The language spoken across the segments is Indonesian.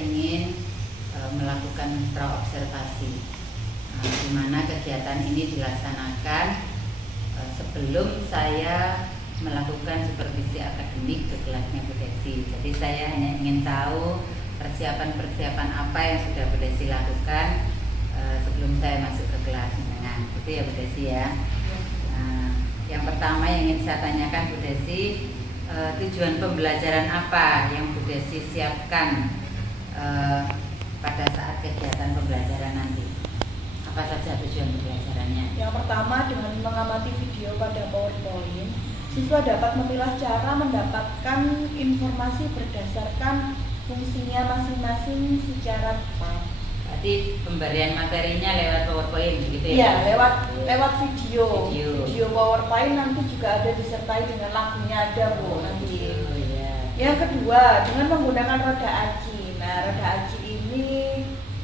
ingin melakukan praobservasi, di mana kegiatan ini dilaksanakan sebelum saya melakukan supervisi akademik ke kelasnya Bu Desi. Jadi saya hanya ingin tahu persiapan-persiapan apa yang sudah Bu Desi lakukan sebelum saya masuk ke kelas menengah. Itu ya Bu Desi ya. Nah, yang pertama yang ingin saya tanyakan Bu Desi, tujuan pembelajaran apa yang Bu Desi siapkan pada saat kegiatan pembelajaran nanti? Apa saja tujuan pembelajarannya? Yang pertama, dengan mengamati video pada PowerPoint, siswa dapat memilah cara mendapatkan informasi berdasarkan fungsinya masing-masing secara tepat. Jadi pemberian materinya lewat PowerPoint gitu ya? Iya, lewat video. Video PowerPoint nanti juga ada disertai dengan lagunya ada Bu nanti. Oh, iya. Yang kedua, dengan menggunakan roda aji. Nah, roda aji ini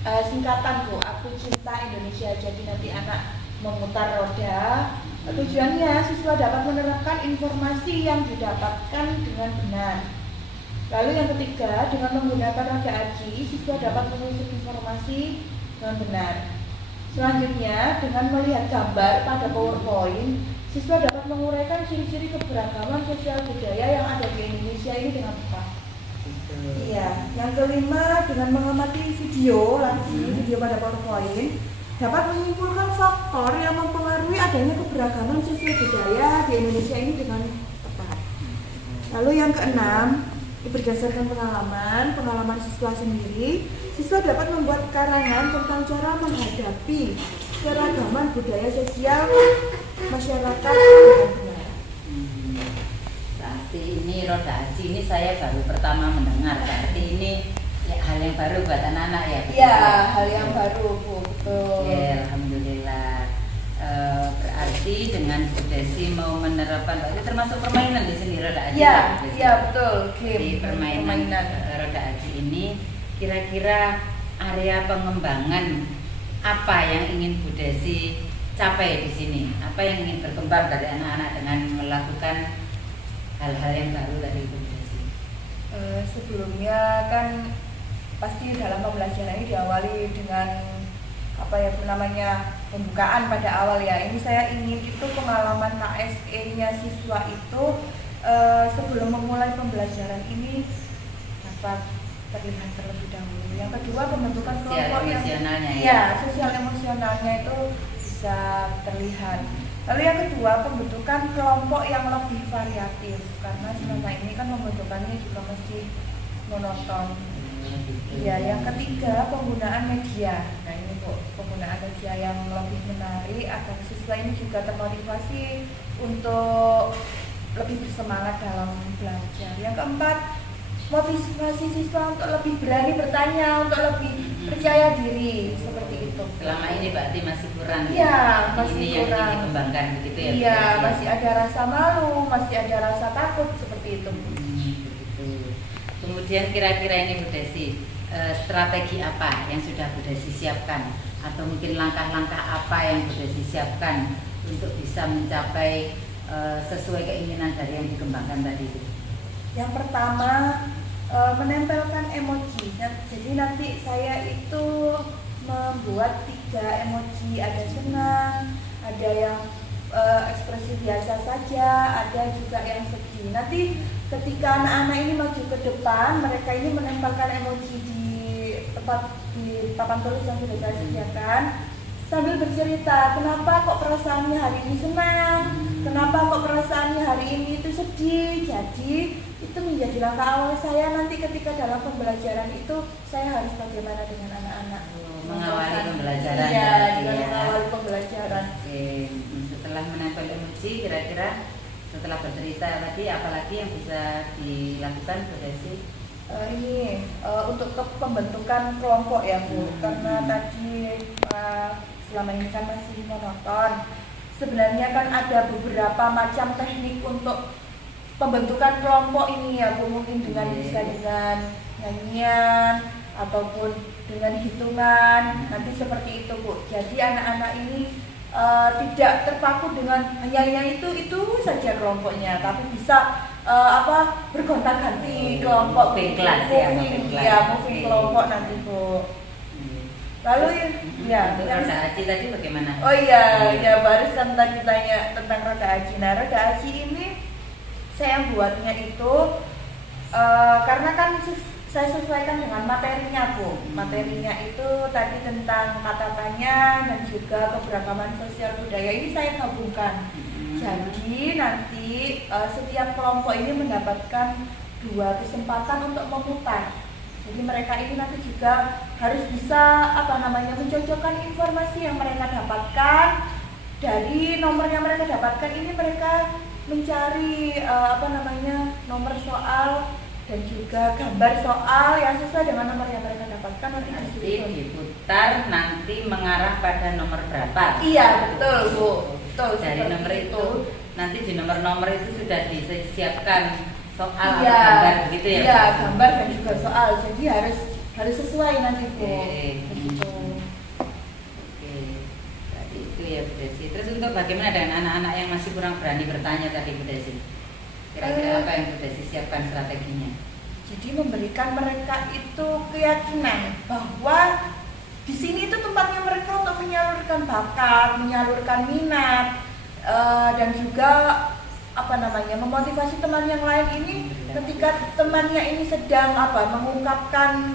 singkatan Bu, Aku Cinta Indonesia. Jadi nanti anak memutar roda. Tujuannya siswa dapat menerapkan informasi yang didapatkan dengan benar. Lalu yang ketiga, dengan menggunakan roda aji, siswa dapat mengusut informasi dengan benar. Selanjutnya, dengan melihat gambar pada PowerPoint, siswa dapat menguraikan ciri-ciri keberagaman sosial budaya yang ada di Indonesia ini dengan tepat. Iya. Yang kelima, dengan mengamati video video pada PowerPoint, dapat menyimpulkan faktor yang mempengaruhi adanya keberagaman sosial budaya di Indonesia ini dengan tepat. Lalu yang keenam, berdasarkan pengalaman siswa sendiri, siswa dapat membuat karangan tentang cara menghadapi keragaman budaya sosial masyarakat dengan benar. Berarti ini roda aji ini saya baru pertama mendengar. Berarti ini ya, hal yang baru buat anak-anak ya? Iya, hal yang baru Bu, betul. Ya, alhamdulillah. Berarti dengan Bu Desi mau menerapkan, itu termasuk permainan di sini roda aji? Iya betul. Di permainan roda aji ini kira-kira area pengembangan apa yang ingin Bu Desi capai di sini? Apa yang ingin berkembang dari anak-anak dengan melakukan hal-hal yang baru dari Bu Desi? Sebelumnya kan pasti dalam pembelajaran ini diawali dengan pembukaan pada awal ya. Ini saya ingin itu pengalaman KSE-nya siswa itu sebelum memulai pembelajaran ini dapat terlihat terlebih dahulu. Yang kedua, pembentukan kelompok sosial emosionalnya itu bisa terlihat. Lalu yang kedua, pembentukan kelompok yang lebih variatif, karena selama ini kan pembentukannya juga masih monoton. Iya, yang ketiga, penggunaan media. Nah ini Bu, penggunaan media yang lebih menarik agar siswa ini juga termotivasi untuk lebih bersemangat dalam belajar. Yang keempat, motivasi siswa untuk lebih berani bertanya, untuk lebih percaya diri, seperti itu. Selama ini berarti masih kurang. Iya, masih ini kurang. Yang dikembangkan begitu ya? Iya, masih ada rasa malu, masih ada rasa takut, seperti itu. Kemudian kira-kira ini Bu Desi, strategi apa yang sudah Bu Desi siapkan? Atau mungkin langkah-langkah apa yang Bu Desi siapkan untuk bisa mencapai sesuai keinginan dari yang dikembangkan tadi itu? Yang pertama, menempelkan emoji. Jadi nanti saya itu membuat 3 emoji, ada senang, ada yang ekspresi biasa saja, ada juga yang sedih. Nanti ketika anak-anak ini maju ke depan, mereka ini menempelkan emoji di papan tulis yang sudah saya sediakan, sambil bercerita kenapa kok perasaannya hari ini senang, kenapa kok perasaannya hari ini itu sedih. Jadi itu menjadi langkah awal saya nanti ketika dalam pembelajaran itu saya harus bagaimana dengan anak-anak. Mengawali pembelajaran. Iya, mengawali pembelajaran. Oke, setelah menempel emoji, kira-kira setelah bercerita tadi apalagi yang bisa dilakukan Bu Desi? Untuk pembentukan kelompok ya Bu, karena tadi selama ini kan masih monoton. Sebenarnya kan ada beberapa macam teknik untuk pembentukan kelompok ini ya Bu, mungkin bisa dengan nyanyian ataupun dengan hitungan, nanti seperti itu Bu. Jadi anak-anak ini tidak terpaku dengan hanya itu saja kelompoknya, tapi bisa bergonta-ganti kelompok Moving class ya, moving moving ya, class. moving Oke. kelompok nanti Bu. Lalu ya, Untuk roda aji tadi bagaimana? oh iya, ya barusan tadi tanya tentang roda aji. Nah, roda aji ini saya buatnya itu karena kan saya sesuaikan dengan materinya Bu. Materinya itu tadi tentang kata tanya dan juga keberagaman sosial budaya ini saya gabungkan. Jadi nanti setiap kelompok ini mendapatkan 2 kesempatan untuk memutar. Jadi mereka ini nanti juga harus bisa mencocokkan informasi yang mereka dapatkan dari nomor yang mereka dapatkan ini. Mereka mencari nomor soal dan juga gambar soal yang sesuai dengan nomor yang mereka dapatkan nanti diputar nanti mengarah pada nomor berapa? Iya betul Bu. Betul, dari nomor itu nanti di nomor-nomor itu sudah disiapkan soal atau iya, gambar begitu ya? Iya, gambar dan juga soal. Jadi harus sesuai nanti Bu. Begitu. Oke. Tadi itu ya Bu Desi. Terus untuk bagaimana dengan anak-anak yang masih kurang berani bertanya tadi Bu Desi? Kira-kira apa yang Bu Desi siapkan strateginya? Jadi memberikan mereka itu keyakinan bahwa di sini itu tempatnya mereka untuk menyalurkan bakat, menyalurkan minat, dan juga memotivasi teman yang lain ini ketika temannya ini sedang mengungkapkan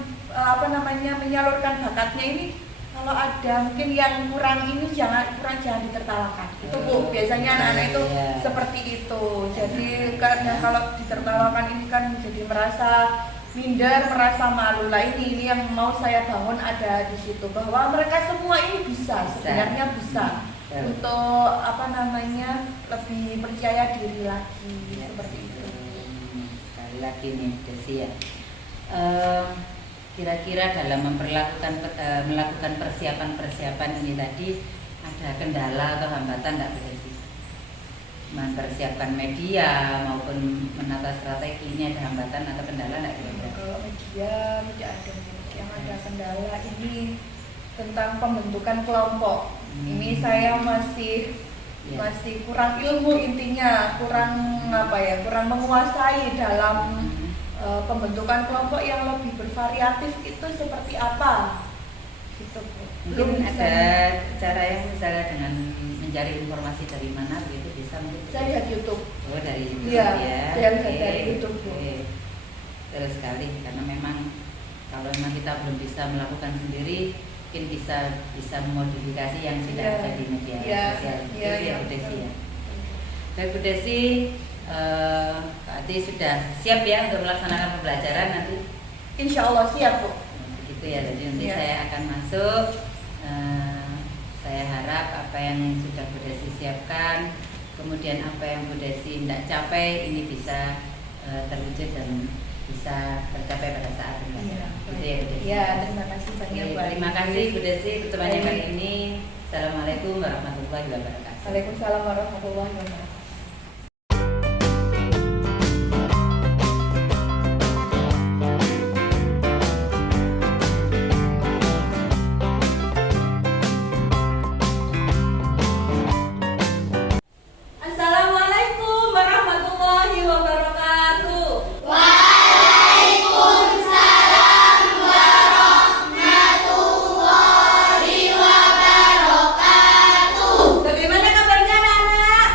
menyalurkan bakatnya ini, kalau ada mungkin yang kurang ini jangan ditertawakan. Itu Bu, biasanya anak-anak itu seperti itu. Jadi karena kalau ditertawakan ini kan jadi merasa minder, merasa malu lah. Ini yang mau saya bangun ada di situ, bahwa mereka semua ini sebenarnya bisa untuk lebih percaya diri lagi seperti itu. Sekali lagi nih Desi ya, kira-kira dalam melakukan persiapan ini tadi ada kendala atau hambatan nggak Bu Desi? Mempersiapkan media maupun menata strategi ini ada hambatan atau kendala nggak kira-kira? Kalau media tidak ada, yang ada kendala ini tentang pembentukan kelompok. Ini saya masih kurang ilmu, intinya kurang menguasai dalam pembentukan kelompok yang lebih bervariatif itu seperti apa gitu Bu. Mungkin ada cara yang misalnya dengan mencari informasi dari mana begitu bisa mungkin? Saya lihat YouTube. Oh dari YouTube ya. Saya lihat Oke. dari YouTube Bu. Terus sekali karena memang kalau memang kita belum bisa melakukan sendiri, mungkin bisa memodifikasi yang sudah ada di media sosial. Itu Bu Desi ya. Baik Bu Desi, Kak Ati sudah siap ya untuk melaksanakan pembelajaran nanti? Insya Allah siap Bu. Begitu ya, jadi nanti saya akan masuk. Saya harap apa yang sudah Bu Desi siapkan, kemudian apa yang Bu Desi tidak capai ini bisa terwujud dan bisa tercapai pada saat ini. Gitu ya Bu Desi. Ya, terima kasih banyak Bu. Terima kasih Bu Desi pertemuannya kali ini. Assalamualaikum warahmatullahi wabarakatuh. Waalaikumsalam warahmatullahi wabarakatuh. Assalamualaikum warahmatullahi wabarakatuh. Bagaimana kabarnya anak-anak?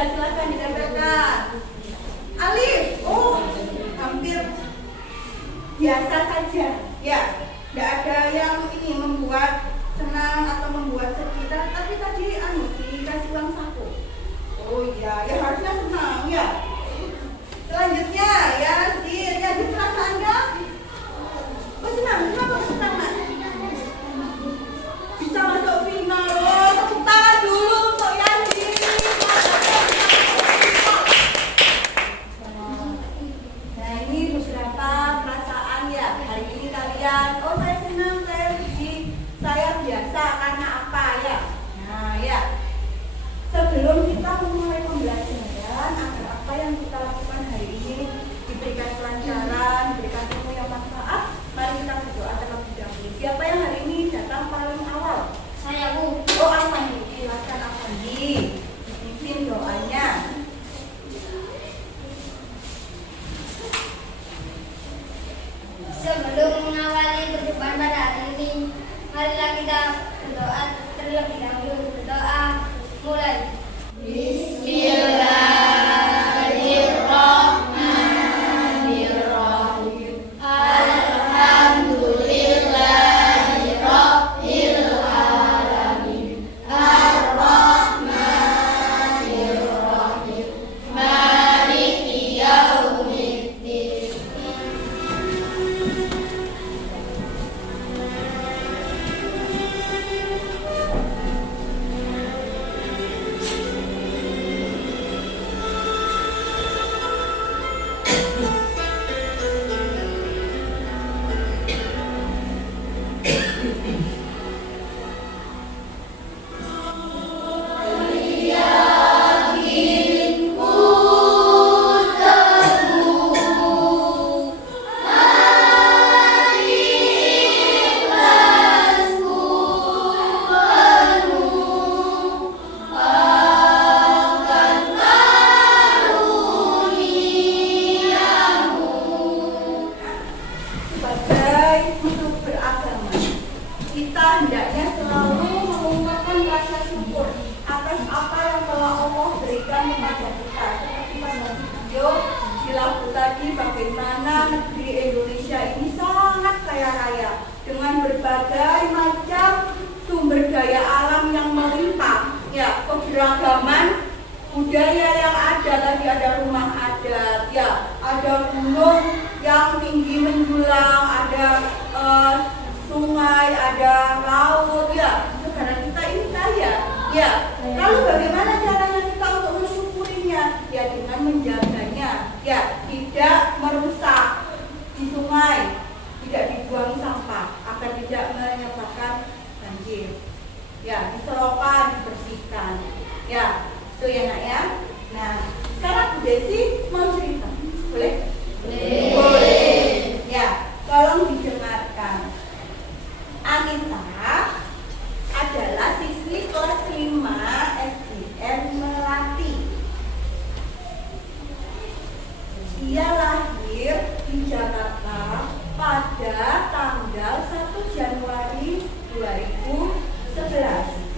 Ya, silakan ditempelkan. Alif, oh, hampir biasa saja. Ya, tidak ada yang ini membuat senang atau membuat sedih. Tapi tadi dikasih uang saku. Oh iya, ya harusnya senang ya. Selanjutnya ya, di perasaan Anda. Oh senang, kenapa senang Mas? Bisa masuk final loh, tepuk tangan dulu untuk Yandi. Nah ini beberapa perasaan ya. Hari ini kalian, oh saya senang, saya sedih, saya biasa karena apa ya? Nah ya, sebelum kita memulai pembelajaran agar apa yang kita lakukan hari ini diberikan kelancaran, diberikan ilmu yang manfaat, mari kita berdoa terlebih dahulu. Siapa yang hari ini datang paling awal? Saya, Bu. Oh Afandi, silakan Afandi, pimpin doanya. Sebelum mengawali perjumpaan pada hari ini, marilah kita berdoa terlebih dahulu. Berdoa mulai. Bismillahirrahmanirrahim. Alhamdulillahirabbil alamin. Ar-Rahmanirrahim. Maliki yaumiddin. Sebagai guru beragama, kita hendaknya selalu mengungkapkan rasa syukur atas apa yang telah Allah berikan kepada kita. Seperti pada video di lagu tadi, bagaimana negeri Indonesia ini sangat kaya raya dengan berbagai macam sumber daya alam yang melimpah. Ya, keberagaman budaya yang ada, tadi ada rumah adat, ya, ada gunung yang tinggi menjulang, ada sungai, ada laut, ya. Negara kita ini kaya, ya. Lalu bagaimana caranya kita untuk mensyukurinya? Ya dengan menjaganya, ya, tidak merusak di sungai, tidak dibuang sampah agar tidak menyebabkan banjir. Ya, diserokan, dibersihkan, ya. Itu ya nak ya. Nah, sekarang Bu Desi mau cerita, boleh? Boleh. Ya, tolong didengarkan. Anita adalah siswi kelas 5 SDN Melati. Ia lahir di Jakarta pada tanggal 1 Januari 2011.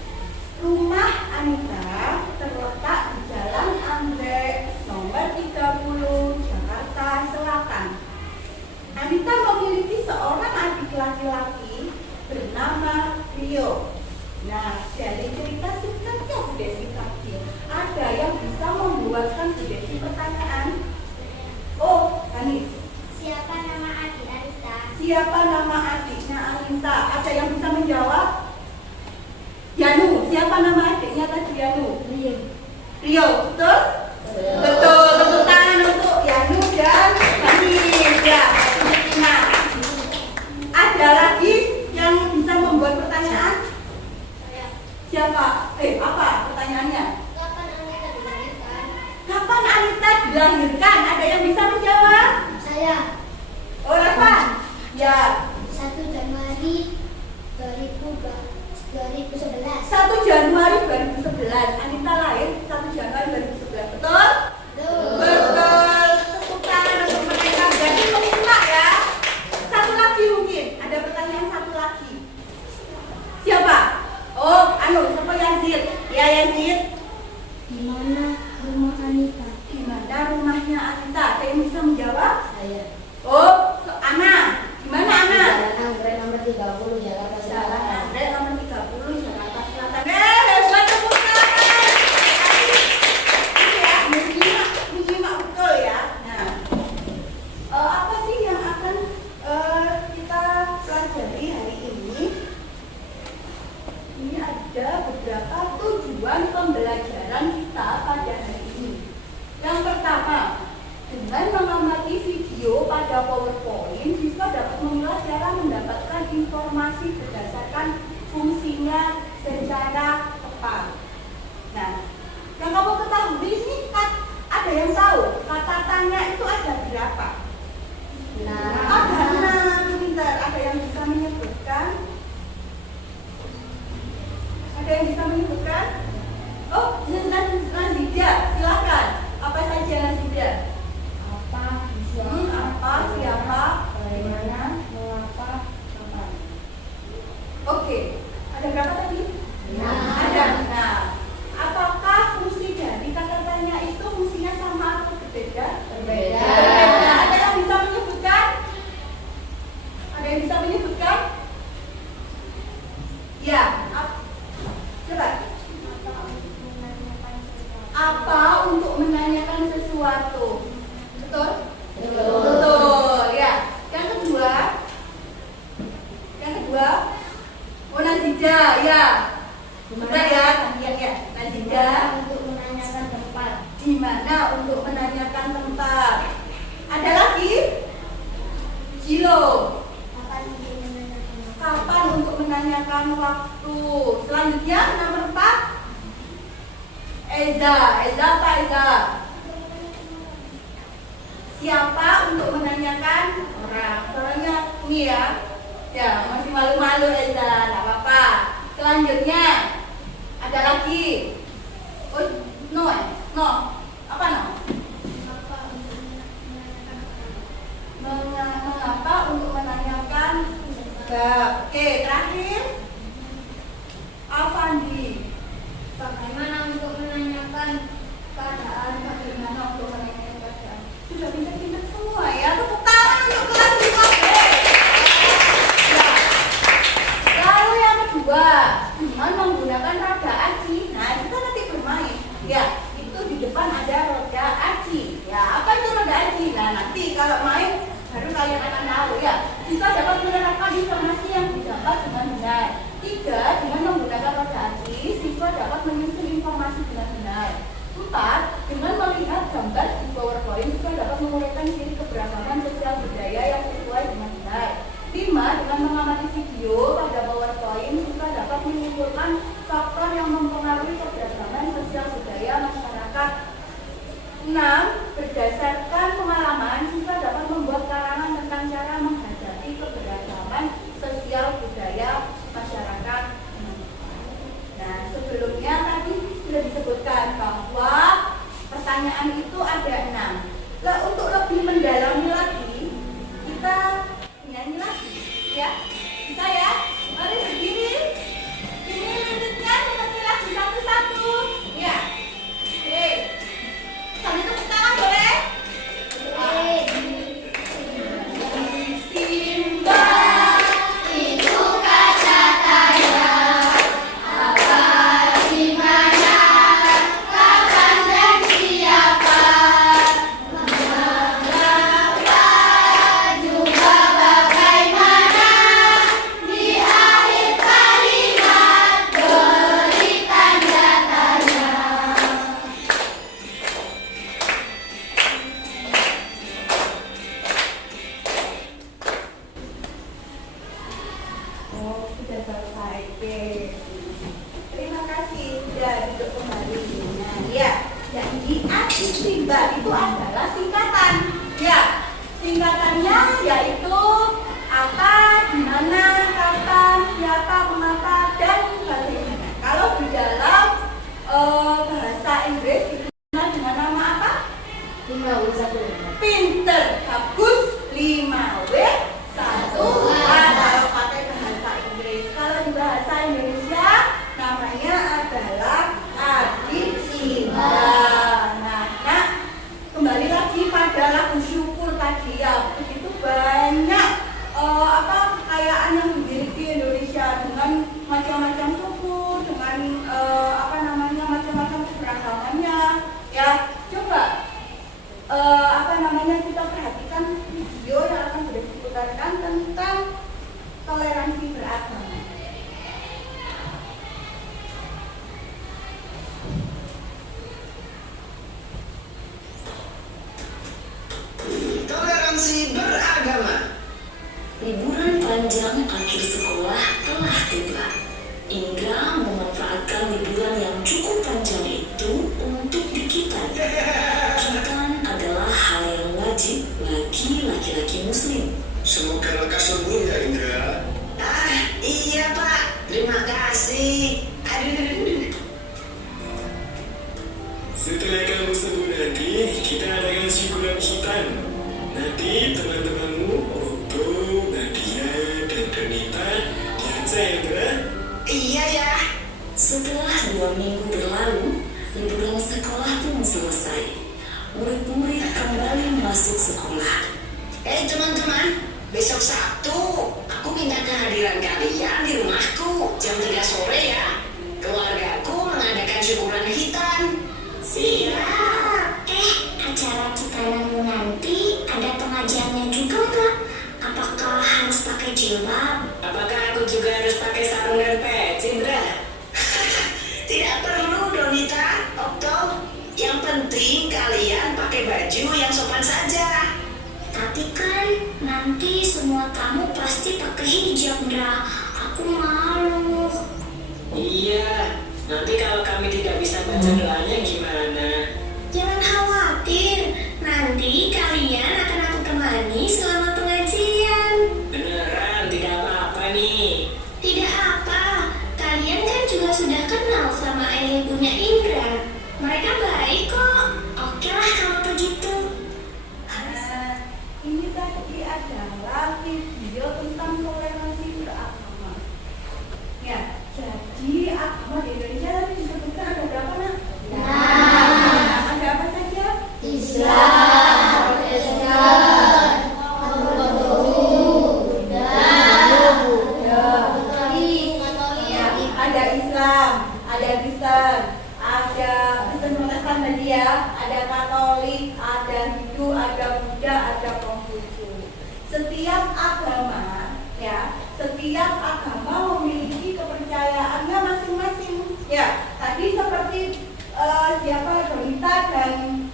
Rumah Anita terletak di Jalan Anggrek nomor 30 Jakarta Selatan. Anita memiliki seorang adik laki-laki bernama Rio. Nah, dari cerita singkatnya Bu Desi tadi, ada yang bisa membuatkan Bu Desi pertanyaan. Oh, Anis. Siapa nama adik Anita? Siapa nama adiknya Anita? Ada yang bisa menjawab? Yanu, siapa nama adiknya tadi Yanu? Rio, betul? Betul, tepuk tangan untuk Yanu dan Anis. Ya, nah, ada lagi yang bisa membuat pertanyaan? Siapa? Apa pertanyaannya? Kapan Anita dilahirkan? Kapan Anita dilahirkan? Ada yang bisa menjawab? Saya. Oh, Rafa? Ya, 1 Januari 2011. 1 Januari 2011. Anita lahir 1 Januari 2011. Betul? Betul. Tepuk tangan untuk mereka. Jadi mengulang ya. Satu lagi mungkin. Ada pertanyaan satu lagi. Siapa? Oh, siapa Yazid? Ya Yazid. Di mana ada beberapa tujuan pembelajaran kita pada hari ini. Yang pertama, dengan mengamati video pada PowerPoint, siswa dapat memilah cara mendapatkan informasi berdasarkan fungsinya secara tepat. Nah, yang kamu ketahui ini ada yang tahu kata tanya itu ada berapa? Ada 6. Pintar. Ada yang bisa menyebutkan? Ada yang bisa menyebutkan? Oh, Nazida, silakan. Apa saja Nazida? Apa, Apa, siapa, bagaimana, mengapa, kapan. Oke. Ada berapa tadi? Nah. Ada. Nah, apakah fungsi dari kata tanya itu fungsinya sama atau berbeda? Berbeda. Berbeda. Ada yang bisa menyebutkan? Ada yang bisa menyebutkan? Ya. Coba. Apa untuk menanyakan sesuatu? Betul? Betul. Ya. Yang kedua. Oh, Nazida, ya. Benar ya? Ya. Nazida. Untuk menanyakan tempat. Di mana untuk menanyakan tempat? Ada lagi? Jilo. Kapan untuk menanyakan waktu? Selanjutnya nomor 4. Eza apa Eza? Siapa untuk menanyakan orang? Orangnya ini ya. Ya, masih malu-malu Eza, nggak apa-apa. Selanjutnya ada lagi. Oh, no. Apa no? Mengapa untuk menanyakan? Oke, terakhir. Avandi. Bagaimana untuk menanyakan keadaan? Bagaimana untuk menanyakan keadaan? Sudah pintar-pintar semua ya. Tepuk tangan untuk kelas 5B. Ya. Lalu yang kedua, dengan menggunakan roda aci. Nah, kita nanti bermain. Ya, itu di depan ada roda aci. Ya, apa itu roda aci? Nah, nanti kalau main baru kalian akan tahu ya. Siswa dapat menerapkan informasi yang didapat dengan benar. 3. Dengan menggunakan roda aci, siswa dapat menyusun informasi dengan benar. 4. Dengan melihat gambar di PowerPoint, siswa dapat menguraikan ciri keberagaman sosial budaya yang sesuai dengan benar. 5. Dengan mengamati video pada PowerPoint, siswa dapat menyimpulkan faktor yang mempengaruhi keberagaman sosial budaya masyarakat. 6. Berdasarkan pengalaman, siswa dapat membuat karangan tentang cara menghadapi keberagaman sosial budaya masyarakat. Nah, sebelumnya tadi sudah disebutkan bahwa pertanyaan itu ada 6. Nah, untuk lebih mendalami lagi, kita nyanyi lagi, ya. Bisa ya? Mari berdiri. Ini liritnya seperti lagu satu-satu. Ya. Oke. Sambil tepuk tangan boleh? Simba itu kata tanya. Apa, di mana, kapan dan siapa? Mengapa, juga bagaimana? Di akhir kalimat beri tanda tanya. Oh, sudah selesai. Oke. Terima kasih sudah duduk kembali. Nah, ya. Jadi aksi Simba itu adalah singkatan. Ya. Singkatannya yaitu apa, di mana, kapan, siapa, mengapa, dan bagaimana. Kalau di dalam bahasa Inggris dikenal dengan nama apa? 5W1. Pinter, bagus, 5W1. Kalau pakai bahasa Inggris. Kalau di bahasa Indonesia namanya adalah adik Simba. Nah, kembali lagi pada lagu syukur tadi ya. Begitu banyak kekayaan yang dimiliki Indonesia dengan ajang akhir sekolah telah tiba. Indra memanfaatkan liburan yang cukup panjang itu untuk dikitan. Kitan adalah hal yang wajib bagi laki-laki muslim. Semoga lekas sembuh ya Indra. Iya Pak, terima kasih. Aduh. Setelah kamu sembuh nanti, kita adakan syukuran hitam. Nanti teman-temanmu, Otto, Nadia, dan Donita diajak Indra. Iya ya. Setelah 2 minggu berlalu, liburan sekolah pun selesai. Murid-murid kembali masuk sekolah. Teman-teman, besok Sabtu aku minta kehadiran kalian di rumahku jam 3 sore ya. Keluargaku mengadakan syukuran hitam. Siap. Acara kitananmu nanti ada pengajiannya juga nggak? Apakah harus pakai jilbab? Apakah aku juga harus pakai sarung dan peci, Indra? Tidak perlu, Donita, Okto. Yang penting kalian pakai baju yang sopan saja. Tapi kan nanti semua tamu pasti pakai hijab, Indra. Aku malu. Iya, nanti kalau kami tidak bisa baca doanya gimana? Jangan khawatir, nanti kalian akan aku temani selama pengajian. Beneran, tidak apa-apa nih. Tidak apa, kalian kan juga sudah kenal sama ayah ibunya Indra. Mereka baik kok. Oke lah kalau begitu. Ini tadi adalah video tentang toleransi beragama. Ya, jadi agama di Indonesia tadi disebutkan ada berapa nak? Ada apa saja? Islam, Kristen, Ada Islam, ada Kristen, ada Kristen Protestan tadi ya, ada Katolik, ada Hindu, ada Buddha, ada Konghucu. Setiap agama ya, setiap agama memiliki kepercayaannya masing-masing. Ya, tadi seperti siapa Donita dan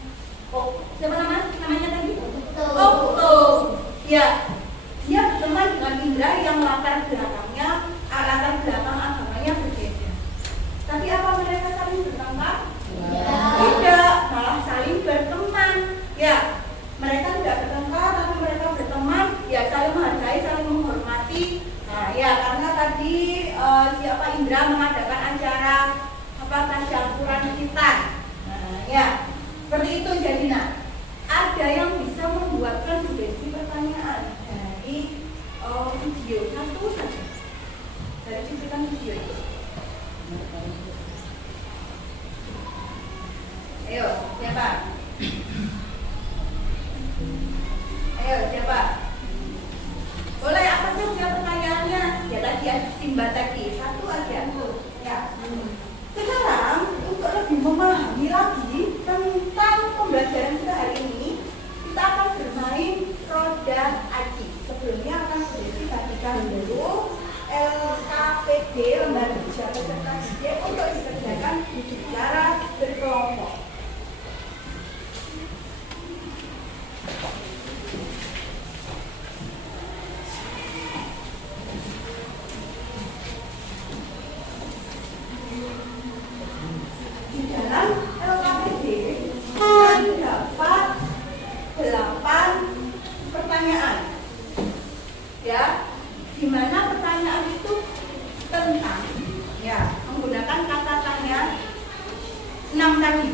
siapa namanya tadi? Betul. Ya, dia berteman dengan Indra yang latar belakang agamanya berbeda. Tapi apa mereka saling bertengkar? Tidak, malah saling berteman. Ya, mereka tidak bertengkar, tapi mereka berteman. Ya, saling menghargai, saling menghormati. Nah, ya karena tadi siapa Indra mengadakan acara tasyakuran kita. Nah, ya seperti itu. Jadi ada yang bisa membuatkan sugesti pertanyaan dari video satu saja, dari cuplikan video itu. Ayo siapa? Boleh apa saja pertanyaannya? Ya tadi ada Simba tadi, satu aja. Ya. Sekarang untuk lebih memahami lagi tentang pembelajaran kita hari ini, kita akan bermain roda aji. Sebelumnya akan dibagikan dulu LKPD, Lembaga Kerja Peserta Didik, untuk dikerjakan secara berkelompok. Di dalam LKPD terdapat 8 pertanyaan, ya, di mana pertanyaan itu tentang, ya, menggunakan kata tanya 6 tadi.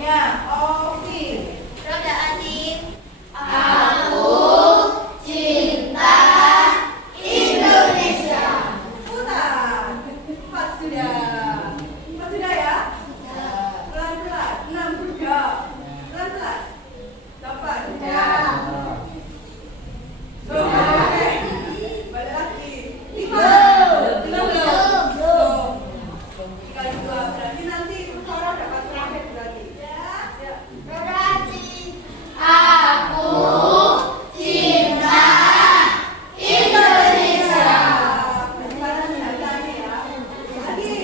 Selanjutnya, Ovi. Roda adik. Aku cinta Indonesia. Putar. Empat sudah. Empat sudah ya? Pelan-pelan. 6 sudah. Pelan-pelan. 8 sudah. Oke. Balik lagi. 5. 5 belum. Belum. Tinggal 2. Berarti nanti suara dapat terakhir berarti. Ya. Roda adik. Aku cinta Indonesia. Bagaimana bacanya ya? Lagi.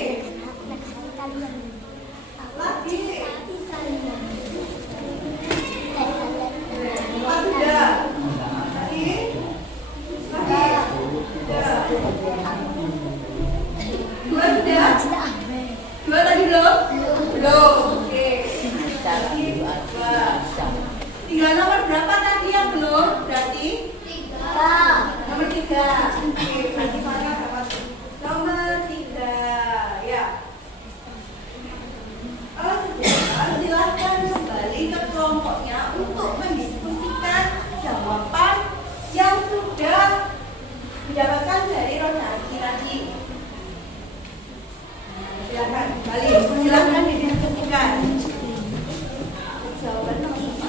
Lagi. 4 sudah. Lagi. Lagi. Sudah. 2 sudah. 2 lagi belum? Belum. Oke. Lagi 2. Tinggal nomor berapa tadi yang belum? Berarti nomor 3. Oke, berarti Farah dapat nomor 3. Ya. Silakan kembali ke kelompoknya untuk mendiskusikan jawaban yang sudah didapatkan dari roda tadi. Silakan kembali. Silakan didiskusikan. Jawaban nomor 4.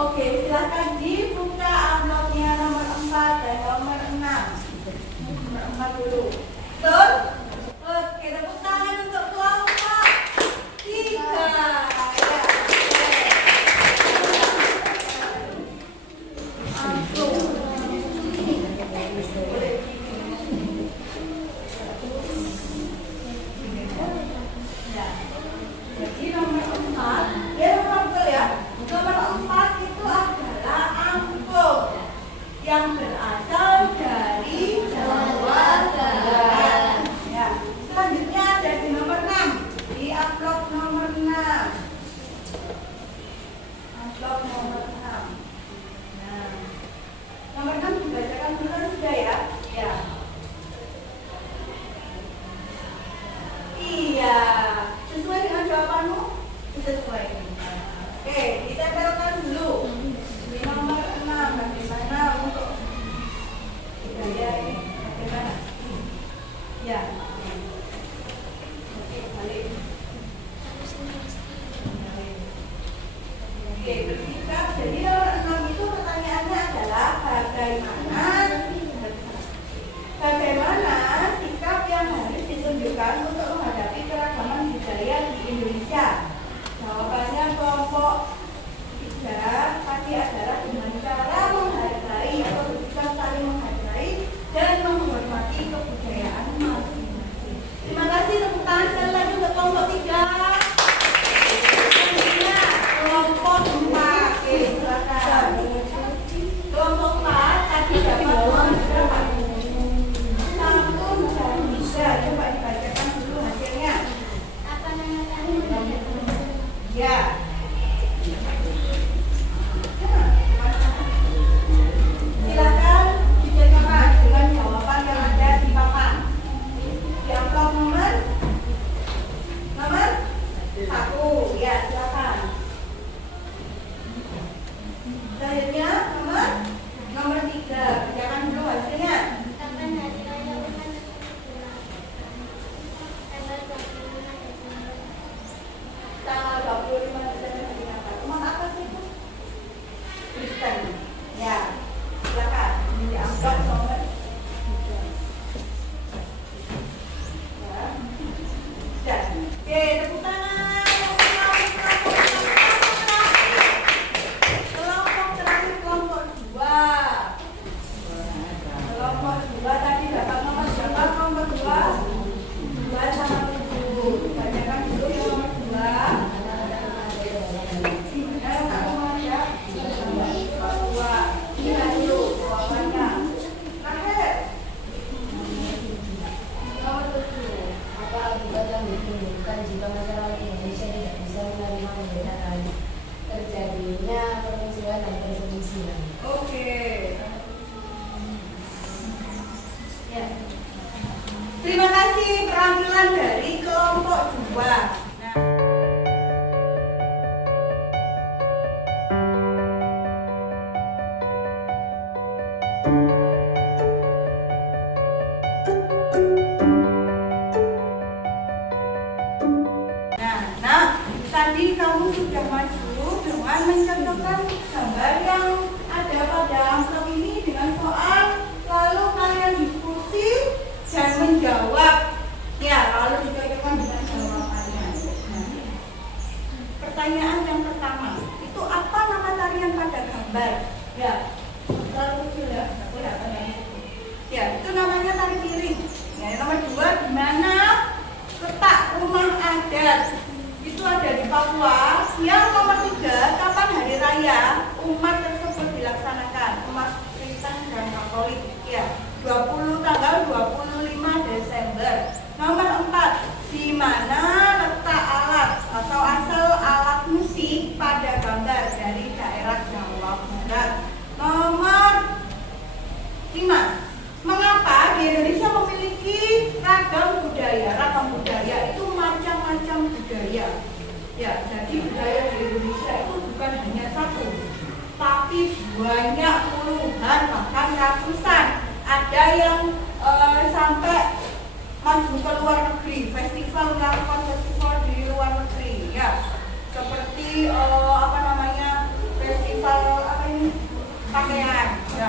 Oke, silahkan dibuka amplopnya nomor 4 dan nomor 6. Nomor 4 dulu. Betul? Oke, tepuk tangan untuk kelompok 3. Ya, jadi nomor 4, ya nomor betul ya. Nomor 4 itu adalah angklung yang berasal dari Jawa Barat. Ya. Selanjutnya ada di nomor 6, di amplop nomor 6. Amplop nomor 6. Nah, nomor 6 dibacakan dulu sudah ya? Ya. Iya, sesuai dengan jawabanmu? Sesuai. Oke, ditempelkan dulu di nomor 6. Bagaimana untuk budaya ini? Bagaimana? Ya. Oke, balik. Oke, bersikap. Jadi nomor 6 itu pertanyaannya adalah bagaimana sikap yang harus ditunjukkan untuk menghadapi keragaman budaya di Indonesia? Jawabannya kelompok 3 tadi adalah dengan cara menghargai atau bersikap saling menghargai dan menghormati kebudayaan masing-masing. Terima kasih, tepuk tangan sekali lagi untuk kelompok 3. Selanjutnya kelompok 4. Oke, silakan. Kelompok 4 tadi dapat nomor berapa? 1 dan 3. Coba dibacakan dulu hasilnya. Ya. Silakan diceritakan dengan jawaban yang ada di papan. Di amplop nomor 1. Ya, silakan. Selanjutnya nomor 3. Bacakan dulu hasilnya. Kapan hari raya umat Tanggal 25 Desember hari Natal. Umat apa sih itu? Kristen. Ya, silakan. Di amplop nomor 3. Ya. Dan, oke, tepuk tangan. Kelompok terakhir, kelompok 2. Kelompok 2 tadi dapat nomor berapa? Nomor 2. 2 sama 7. Bacakan dulu yang nomor 2. Jika masyarakat Indonesia tidak bisa menerima pembedaan, terjadinya permusuhan dan perselisihan. Oke. Ya. Terima kasih perampilan dari kelompok 2. Nah, tadi kamu sudah maju dengan mencontohkan gambar yang ada pada amplop ini dengan soal, lalu kalian diskusi dan menjawab. Ya, lalu dicocokkan dengan jawabannya. Nah, pertanyaan yang pertama, itu apa nama tarian pada gambar? Ya, terlalu kecil ya, aku tidak tahu. Ya, itu namanya tari piring. Ya, nomor 2, di mana letak rumah adat? Itu ada di Papua. Yang nomor 3, kapan hari raya umat tersebut dilaksanakan? Umat Kristen dan Katolik. Ya, tanggal 25 Desember. Nomor 4, di mana letak alat atau asal alat musik pada gambar dari daerah Jawa Barat. Nomor 5, mengapa di Indonesia memiliki ragam budaya? Ragam budaya itu macam-macam budaya. Ya, jadi budaya di Indonesia itu bukan hanya satu, tapi banyak puluhan bahkan ratusan. Ada yang sampai maju ke luar negeri, melakukan festival di luar negeri, ya, seperti festival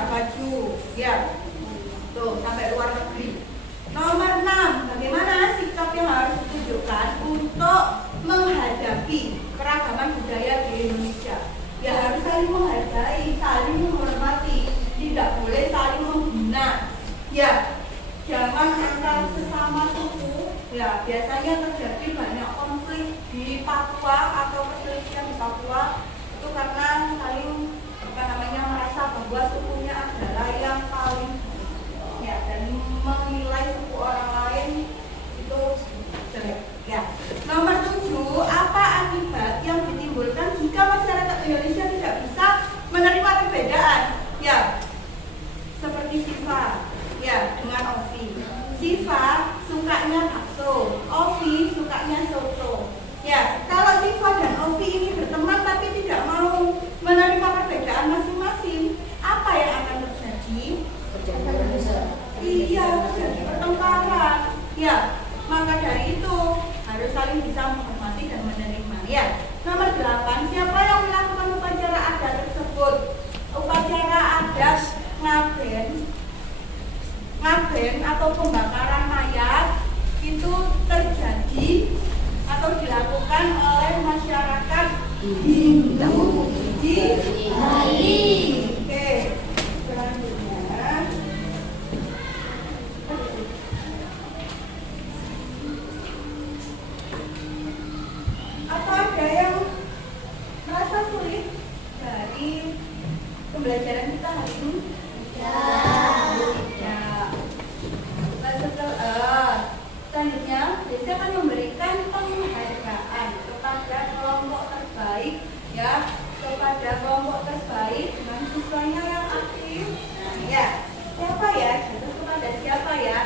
baju, ya. Tuh, sampai luar negeri. Nomor 6, bagaimana sikap yang harus ditunjukkan untuk menghadapi keragaman budaya di Indonesia? Ya harus saling menghargai, saling menghormati, tidak boleh saling menghina. Ya, jangan antar sesama suku. Ya, biasanya terjadi banyak konflik di Papua atau perselisihan di Papua itu karena saling merasa bahwa sukunya adalah yang paling ya, dan menilai suku orang lain itu jelek. Ya. Nomor 7, apa akibat yang ditimbulkan jika masyarakat Indonesia tidak bisa menerima perbedaan? Ya, seperti Siva, ya dengan Ovi. Siva sukanya bakso, Ovi sukanya soto. Ya, kalau Siva dan Ovi ini berteman tapi tidak mau menerima perbedaan masing-masing, apa yang akan terjadi? Iya, terjadi pertengkaran. Ya, maka dari itu harus saling bisa menghormati dan menerima. Ya, nomor 8, siapa yang melakukan upacara adat tersebut? Upacara adat ngaben atau pembakaran mayat itu terjadi atau dilakukan oleh masyarakat Hindu di Bali. Oke, selanjutnya apa ada yang merasa sulit dari pembelajaran kita hari ini? Selanjutnya, biasanya akan memberikan penghargaan kepada kelompok terbaik, ya, kepada kelompok terbaik dengan siswanya yang aktif. Nah, ya, siapa ya? Terus kepada siapa ya?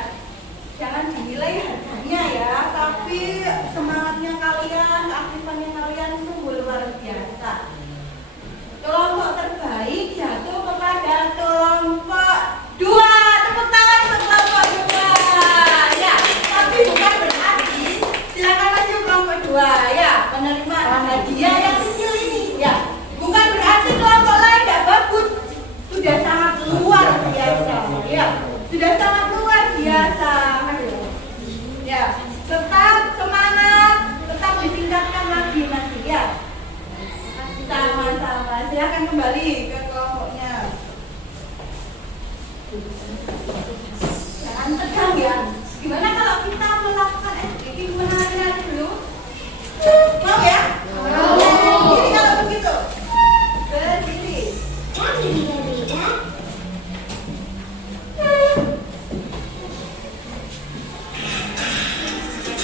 Jangan dinilai harganya ya, tapi semangatnya kalian, keaktifannya kalian sungguh luar biasa. Kelompok terbaik jatuh kepada kelompok 2. Tepuk tangan untuk kelompok 2. Ya, tapi bukan berarti silakan maju kelompok 2 ya, menerima hadiah yang kecil ini. Ya, bukan berarti kelompok lain tidak bagus. Sudah sangat luar biasa. Ya, sudah sangat luar biasa. Ya, tetap semangat, tetap ditingkatkan lagi nanti ya. Sama-sama, silakan kembali ke kelompoknya. Jangan tegang ya. Gimana kalau kita melakukan SBK menari-nari dulu? Mau ya? Mau. Jadi kalau begitu, berdiri.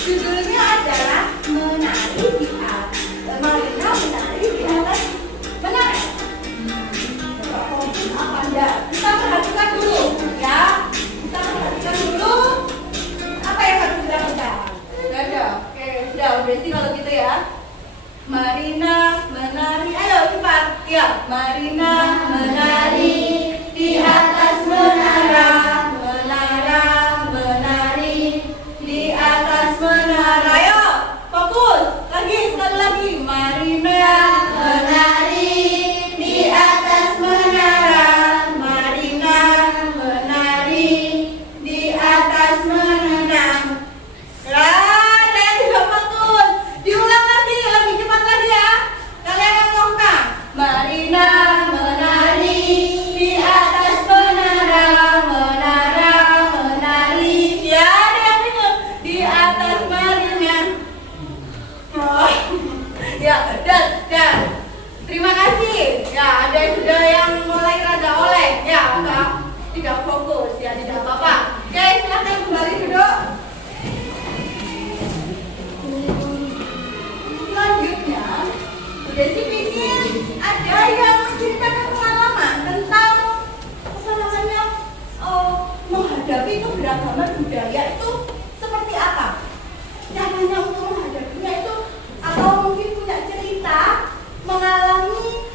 Judulnya adalah menari di atas. Marina menari di atas menara. Coba fokus apa enggak? Kita perhatikan dulu ya. Kita perhatikan dulu apa yang harus dilakukan. Sudah. Oke, sudah berarti kalau gitu ya. Marina menari. Ayo cepat. Ya, Marina menari di atas menara. Menara menari di atas menara. Ayo, fokus. Lagi, sekali lagi. Marina menari di atas menara. Marina menari di atas menara. Jangan juga fokus. Diulang lagi, lebih cepat lagi ya. Kalian yang ngomong. Marina menari di atas menara. Menara menari. Ya, dengan bingung. Di atas Marina. Oh. Ya, dan terima kasih. Ya, ada sudah yang mulai rada oleh. Ya, enggak tidak fokus ya, tidak apa-apa. Oke, silakan kembali duduk. Selanjutnya, Desi ingin ada yang menceritakan pengalaman tentang menghadapi keberagaman budaya itu seperti apa? Caranya untuk menghadapinya itu, atau mungkin punya cerita mengalami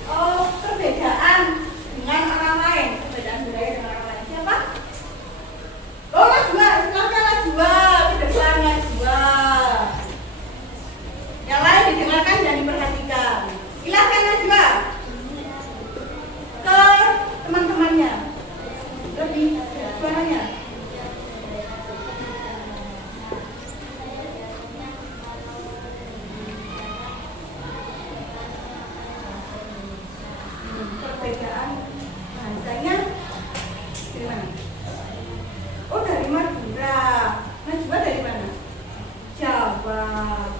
perbedaan dengan orang lain, perbedaan budaya dengan orang lain. Siapa? Oh, Najwa, silakan Najwa, ke depan Najwa. Yang lain didengarkan dan diperhatikan. Silakan.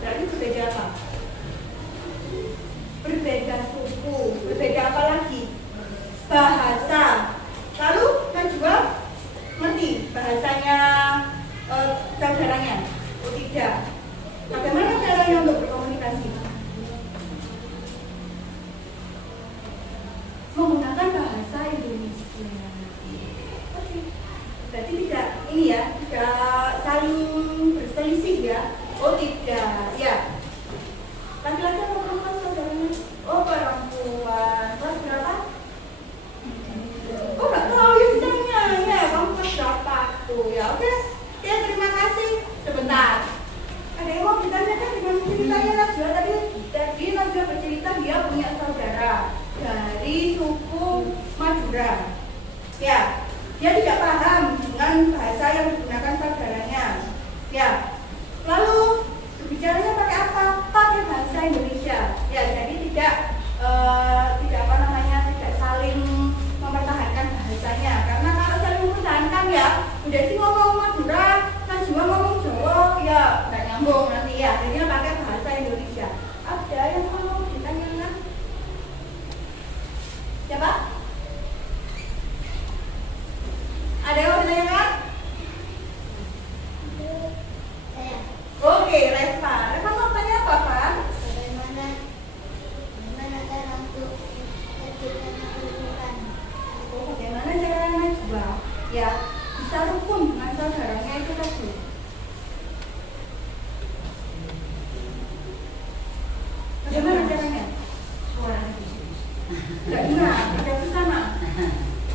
berarti berbeda apa? Berbeda suku, berbeda apa lagi? Bahasa. Lalu Najwa ngerti bahasanya saudaranya? Oh tidak. Bagaimana caranya untuk berkomunikasi? Menggunakan bahasa Indonesia. Oke. Berarti tidak ini ya, tidak saling berselisih ya. Oh tidak, ya. Laki-laki atau perempuan saudaranya? Oh perempuan. Kelas berapa? Oh nggak tahu ya ditanya ya. Kamu kelas berapa tuh? Ya oke. Ya terima kasih. Sebentar. Ada yang mau ditanyakan dengan ceritanya Najwa tadi? Jadi Najwa bercerita dia punya saudara dari suku Madura. Ya, dia tidak paham dengan bahasa yang digunakan saudaranya. Ya, lalu berbicaranya pakai apa? Pakai bahasa Indonesia. Ya, jadi tidak apa namanya, tidak saling mempertahankan bahasanya. Karena kalau saling mempertahankan ya, udah sih ngomong Madura, Najwa ngomong Jawa, ya nggak nyambung nanti ya. Akhirnya pakai bahasa Indonesia. Ada yang mau ditanyakan? Siapa? Ada yang mau ditanyakan? Saya. Oke, Reva. Reva mau tanya apa, Pak? Bagaimana cara untuk terciptanya kerukunan? Oh, bagaimana caranya Najwa? Ya, bisa rukun dengan saudaranya itu tadi. Bagaimana caranya? Enggak ingat, tidak ke sana.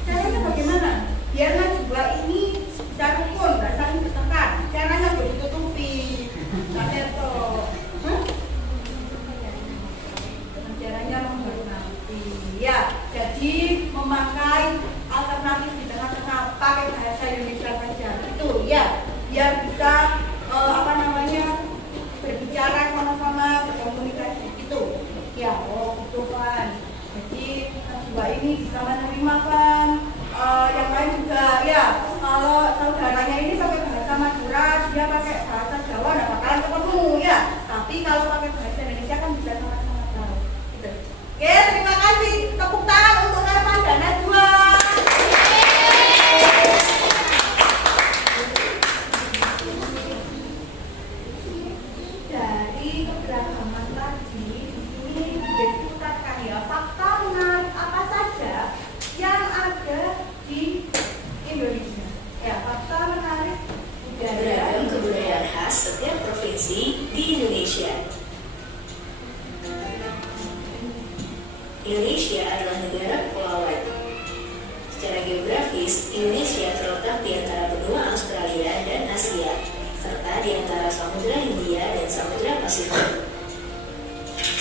Caranya bagaimana? Biar Najwa ini bisa rukun, nggak saling bertengkar. Caranya udah ditutupi. Nggak ketok. Caranya menghormati. Ya, jadi memakai alternatif di tengah-tengah, pakai bahasa Indonesia saja. Itu ya, biar bisa apa namanya, berbicara sama-sama, berkomunikasi itu. Ya, oh gitu kan. Jadi Najwa ini bisa menerima kan. Yang lain juga ya, kalau saudaranya ini pakai bahasa Madura, dia pakai bahasa Jawa, nggak bakalan ketemu ya. Tapi kalau pakai bahasa Indonesia kan bisa sama-sama tahu. Gitu. Oke, terima kasih. Tepuk tangan untuk Reva dan Najwa. Dari keberagaman tadi, di sini diceritakan ya fakta menarik apa saja yang ada di Indonesia. Ya, fakta menarik budaya. Beragam kebudayaan khas setiap provinsi di Indonesia. Indonesia adalah negara kepulauan. Secara geografis, Indonesia terletak di antara benua Australia dan Asia, serta di antara Samudra Hindia dan Samudra Pasifik.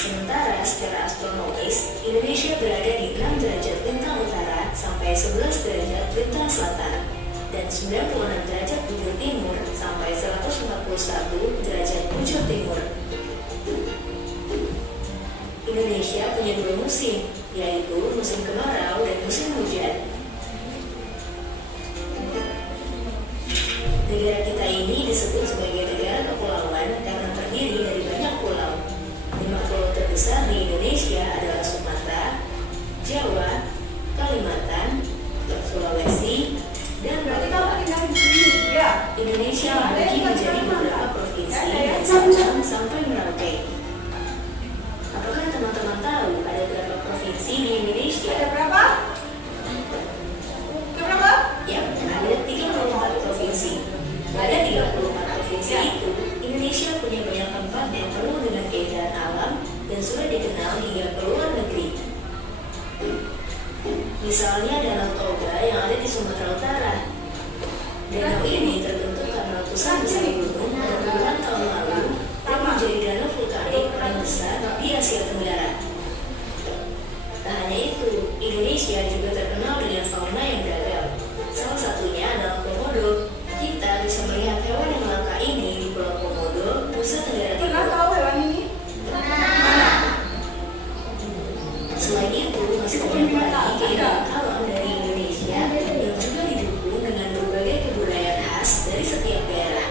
Sementara secara astronomis, Indonesia berada di 6 derajat lintang utara sampai 11 derajat lintang selatan dan 96 derajat bujur timur sampai 141 derajat bujur timur. Indonesia punya 2 musim, yaitu musim kemarau dan musim hujan. Negara kita ini disebut sebagai negara kepulauan karena terdiri dari banyak pulau. 5 pulau terbesar di Indonesia adalah Sumatera, Jawa, Kalimantan, Sulawesi, dan Papua. Indonesia dibagi menjadi beberapa provinsi dari Sabang sampai Merauke. Apakah teman-teman tahu ada berapa provinsi di Indonesia? Ada berapa? Berapa? Ya, ada 34 provinsi. Pada 34 provinsi itu, Indonesia punya banyak tempat yang penuh dengan keindahan alam dan sudah dikenal hingga ke luar negeri. Misalnya Danau Toba yang ada di Sumatera Utara. Danau ini terbentuk karena letusan besar gunung pada puluhan tahun lalu dan menjadi danau vulkanik paling besar di Asia Tenggara. Tak hanya itu, Indonesia juga terkenal dengan fauna yang beragam. Salah satunya adalah komodo. Kita bisa melihat hewan yang langka ini di Pulau Komodo, Nusa Tenggara Pernah Timur. tahu hewan ini? Selain itu, masih banyak lagi keindahan alam dari Indonesia yang juga didukung dengan berbagai kebudayaan khas dari setiap daerah.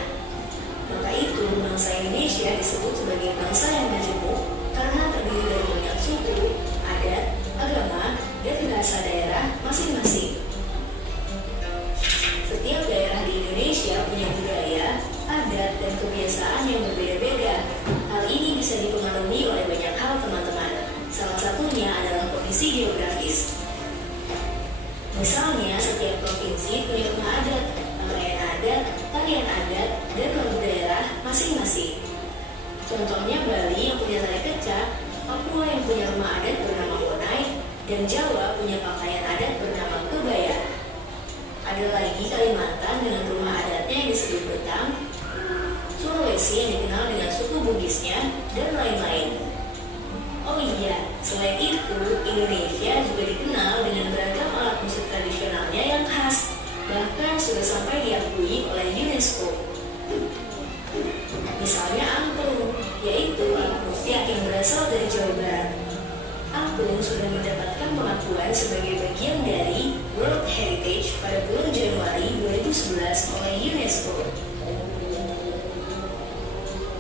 Maka itu, bangsa Indonesia disebut disebut sebagai bangsa yang majemuk karena terdiri dari banyak suku, adat, agama, dan bahasa daerah masing-masing. Setiap daerah di Indonesia punya budaya, adat, dan kebiasaan yang berbeda-beda. Hal ini bisa dipengaruhi oleh banyak hal, teman-teman. Salah satunya adalah kondisi geografis. Misalnya, setiap provinsi punya rumah adat, pakaian adat, tarian adat, dan lagu daerah masing-masing. Contohnya Bali yang punya tari kecak, Papua yang punya rumah adat bernama Monai, dan Jawa punya pakaian adat bernama kebaya. Ada lagi Kalimantan dengan rumah adatnya yang disebut betang, Sulawesi yang dikenal dengan suku Bugisnya, dan lain-lain. Oh iya, selain itu, Indonesia juga dikenal dengan beragam alat musik tradisionalnya yang khas, bahkan sudah sampai diakui oleh UNESCO. Misalnya angklung, yaitu alat musik yang berasal dari Jawa Barat. Angklung sudah mendapatkan pengakuan sebagai bagian dari World Heritage pada bulan Januari 2011 oleh UNESCO.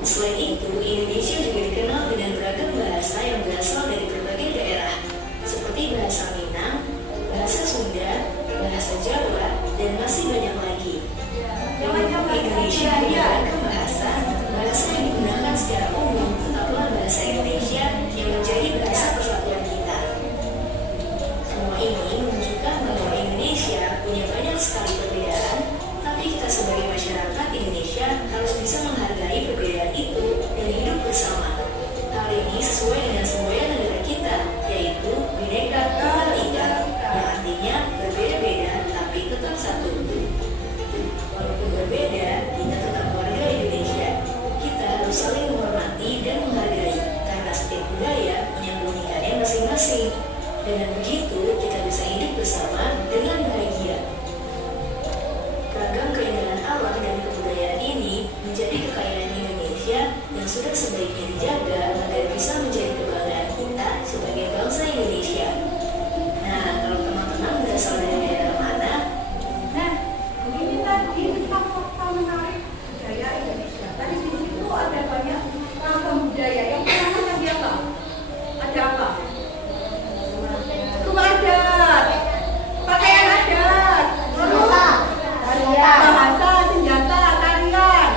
Selain itu, Indonesia juga dikenal dengan beragam bahasa yang berasal dari berbagai daerah, seperti bahasa Minang, bahasa Sunda, bahasa Jawa, dan masih banyak lagi. Indonesia punya beragam bahasa yang digunakan secara umum, tetaplah bahasa Indonesia yang menjadi bahasa persatuan kita. Semua ini menunjukkan bahwa Indonesia punya banyak sekali perbedaan, tapi kita sebagai masyarakat Indonesia harus bisa menghargai perbedaan itu dan hidup bersama. Hal ini sesuai dengan semboyan negara kita, yaitu Bhinneka Tunggal Ika, yang artinya berbeda-beda tapi tetap satu. Walaupun berbeda, kita tetap warga Indonesia. Kita harus saling menghormati dan menghargai, karena setiap budaya punya keunikannya masing-masing. Dengan begitu, kita bisa hidup bersama dengan bahagia. Ragam keindahan alam dan kebudayaan ini menjadi kekayaan Indonesia yang sudah sebaiknya dijaga agar bisa menjadi kebanggaan kita sebagai bangsa Indonesia. Nah, kalau teman-teman berasal dari daerah mana? Nah, ini tadi fakta menarik budaya Indonesia. Tadi di situ ada banyak ragam budaya. Yang pertama tadi apa? Ada apa? Rumah adat, pakaian adat, bahasa, senjata, tarian,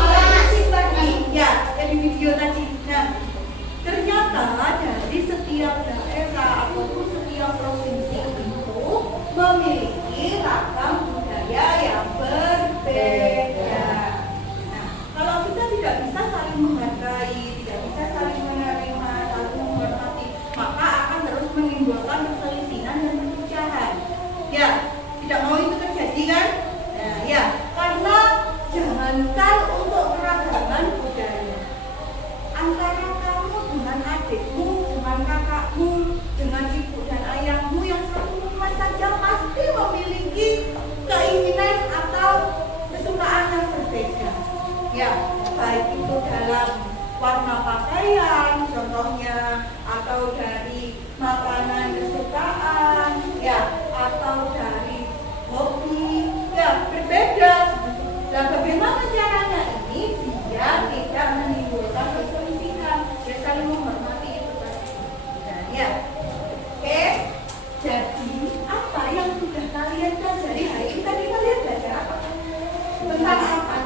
alat musik tadi, ya, yang di video tadi. Nah, ternyata dari setiap daerah ataupun setiap provinsi itu memiliki ragam budaya yang berbeda. Nah, kalau kita tidak bisa saling menghargai, tidak bisa saling menerima, saling menghormati, maka akan terus menimbulkan perselisihan dan perpecahan. Ya, tidak mau itu terjadi kan? Nah, ya, karena jangankan untuk keragaman budaya, antara kamu dengan adikmu, dengan kakakmu, dengan ibu dan ayahmu yang satu rumah saja pasti memiliki keinginan atau kesukaan yang berbeda. Ya, baik itu dalam warna pakaian, contohnya, atau dari makanan kesukaan, ya, atau dari hobi, ya, berbeda. Dan bagaimana caranya ini biar tidak menimbulkan perselisihan, ya, saling menghormati itu tadi. Nah, ya, oke. Jadi apa yang sudah kalian pelajari hari ini? Tadi kalian belajar apa? Tentang apa?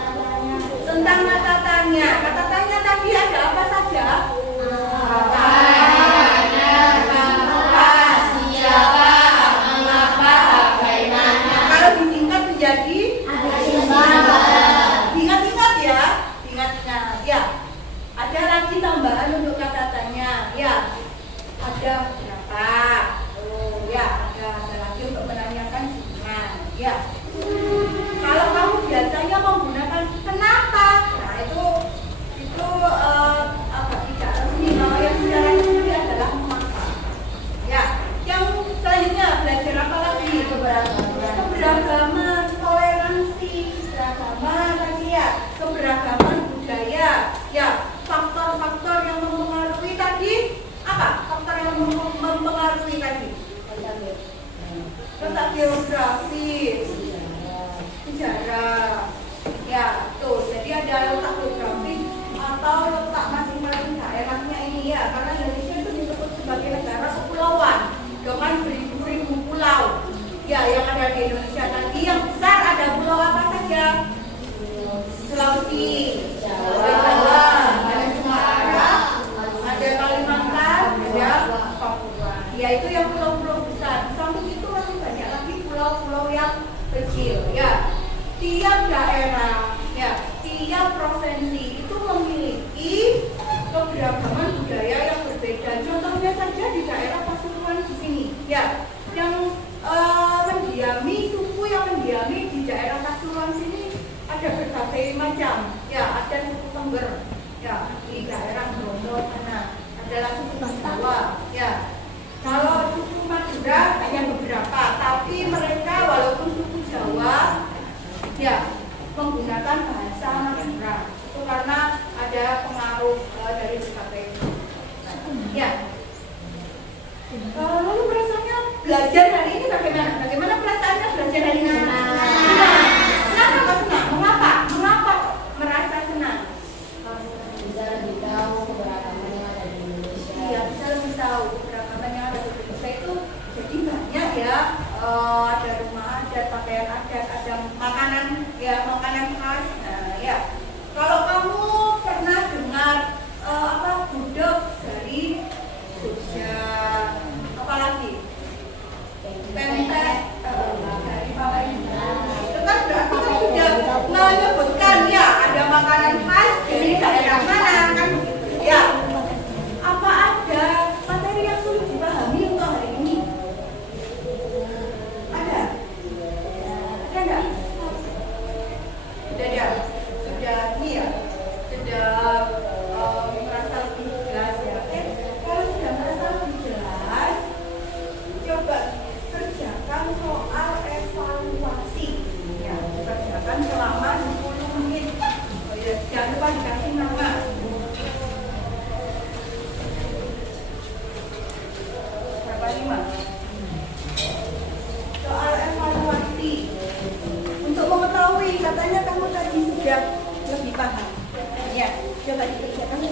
Tentang mata tanya. Mata tanya tadi ada apa saja? Kalau disingkat menjadi ingat-ingat ya, ingat-ingat ya. Ada lagi tambahan untuk kata tanya, ya. Ada berapa? Oh ya, ada lagi untuk menanyakan hubungan, ya. Kalau kamu biasanya menggunakan kenapa, nah itu apa tidak resmi. Kalau yang secara resmi adalah mengapa. Ya, yang selanjutnya belajar apa lagi? Keberagaman, toleransi, keberagaman tadi ya, keberagaman budaya. Ya, faktor-faktor yang mempengaruhi tadi apa? Faktor yang mempengaruhi tadi? Letak geografis, sejarah. Ya, tuh. Jadi ada letak geografis, keberagaman budaya yang berbeda. Contohnya saja di daerah Pasuruan di sini, ya, yang mendiami suku yang mendiami di daerah Pasuruan sini ada berbagai macam, ya, ada suku Tengger, ya, di daerah Bromo sana adalah suku Jawa, ya. Kalau suku Madura hanya beberapa, tapi mereka walaupun suku Jawa, ya, menggunakan bahasa Madura. Itu karena ada pengaruh dari berbagai. Ya. Lalu perasaannya belajar hari ini bagaimana? Bagaimana perasaannya belajar hari ini? Senang. Kenapa kok senang? Mengapa? Mengapa merasa senang? Bisa lebih tahu keberagaman yang ada di Indonesia. Iya, bisa lebih tahu keberagaman yang ada di Indonesia itu jadi banyak ya. Ada rumah adat, pakaian adat, ada makanan, ya, makanan khas. Nah, ya. Kalau kamu pernah dengar gudeg dari Jogja, apalagi pempek dari Palembang, itu kan berarti kan sudah menyebutkan ya ada makanan khas dari daerah mana kan begitu ya. Apa ada materi yang sulit dipahami untuk hari ini? Ada enggak? Sudah ya, sudah ini ya, sudah merasa lebih jelas ya. Oke, kalau sudah merasa lebih jelas, coba kerjakan soal evaluasi. Ya, kerjakan selama 10 menit. Oh ya, jangan lupa dikasih nama. Berapa 5? Soal evaluasi. Untuk mengetahui katanya kamu tadi sudah lebih paham. Ya, coba dikerjakan.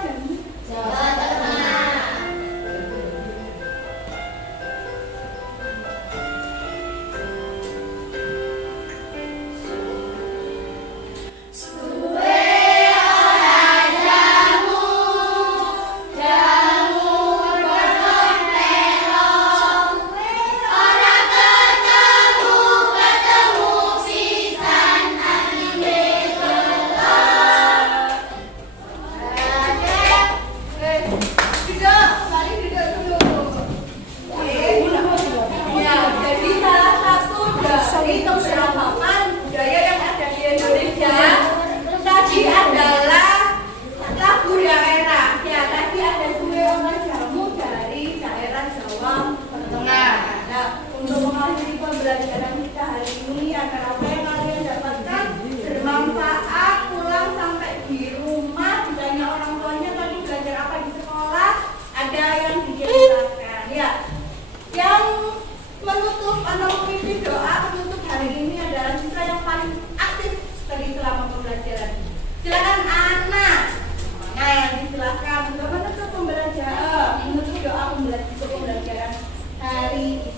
Jami? Jawa Tengah. Suwe ora jamu, jamu bernon telo. Ora ketemu, ketemu pisan anime telo. Duduk, mari duduk dulu. Ya, jadi salah satu dari keberagaman budaya yang ada di Indonesia tadi adalah lagu daerah. Ya, tadi ada Suwe Ora Jamu dari daerah Jawa Tengah. Nah, untuk mengakhiri pembelajaran kita hari ini agar apa yang kalian dapatkan bermanfaat, pulang sampai di rumah ditanya orang tuanya tadi belajar apa di sekolah, ada yang diceritakan. Ya, yang menutup atau memimpin doa penutup hari ini adalah siswa yang paling aktif tadi selama pembelajaran. Silakan anak. Nah, yang disilakan untuk menutup pembelajaran, menutup doa pembelajaran hari ini.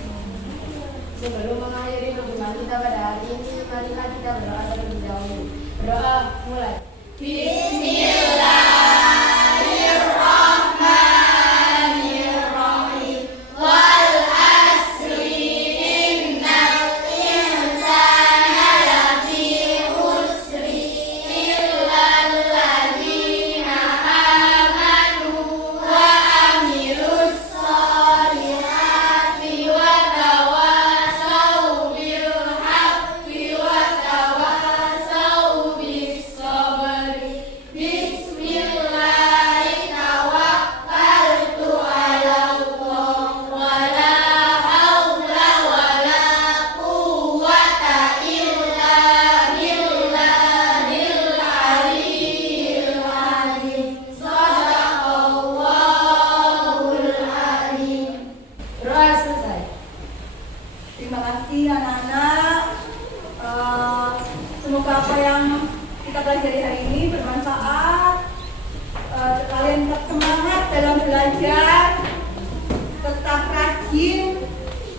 Sebelum mengakhiri perjumpaan kita pada hari ini, marilah kita berdoa terlebih dahulu. Berdoa mulai. Bismillahirrahmanirrahim. Wal asri innal insana lafi khusri illal ladzina amanu wa amilus sholihati wa tawassaw bil haqqi wa tawassaw bis sabri. Bismillahi tawakkaltu ala Allah wa la haula wa la quwwata illa billahil aliyyil azim. Shadaqallahul azim. Doa selesai. Terima kasih anak-anak. Semoga apa yang kita pelajari hari ini bermanfaat. Kalian tetap semangat dalam belajar, tetap rajin,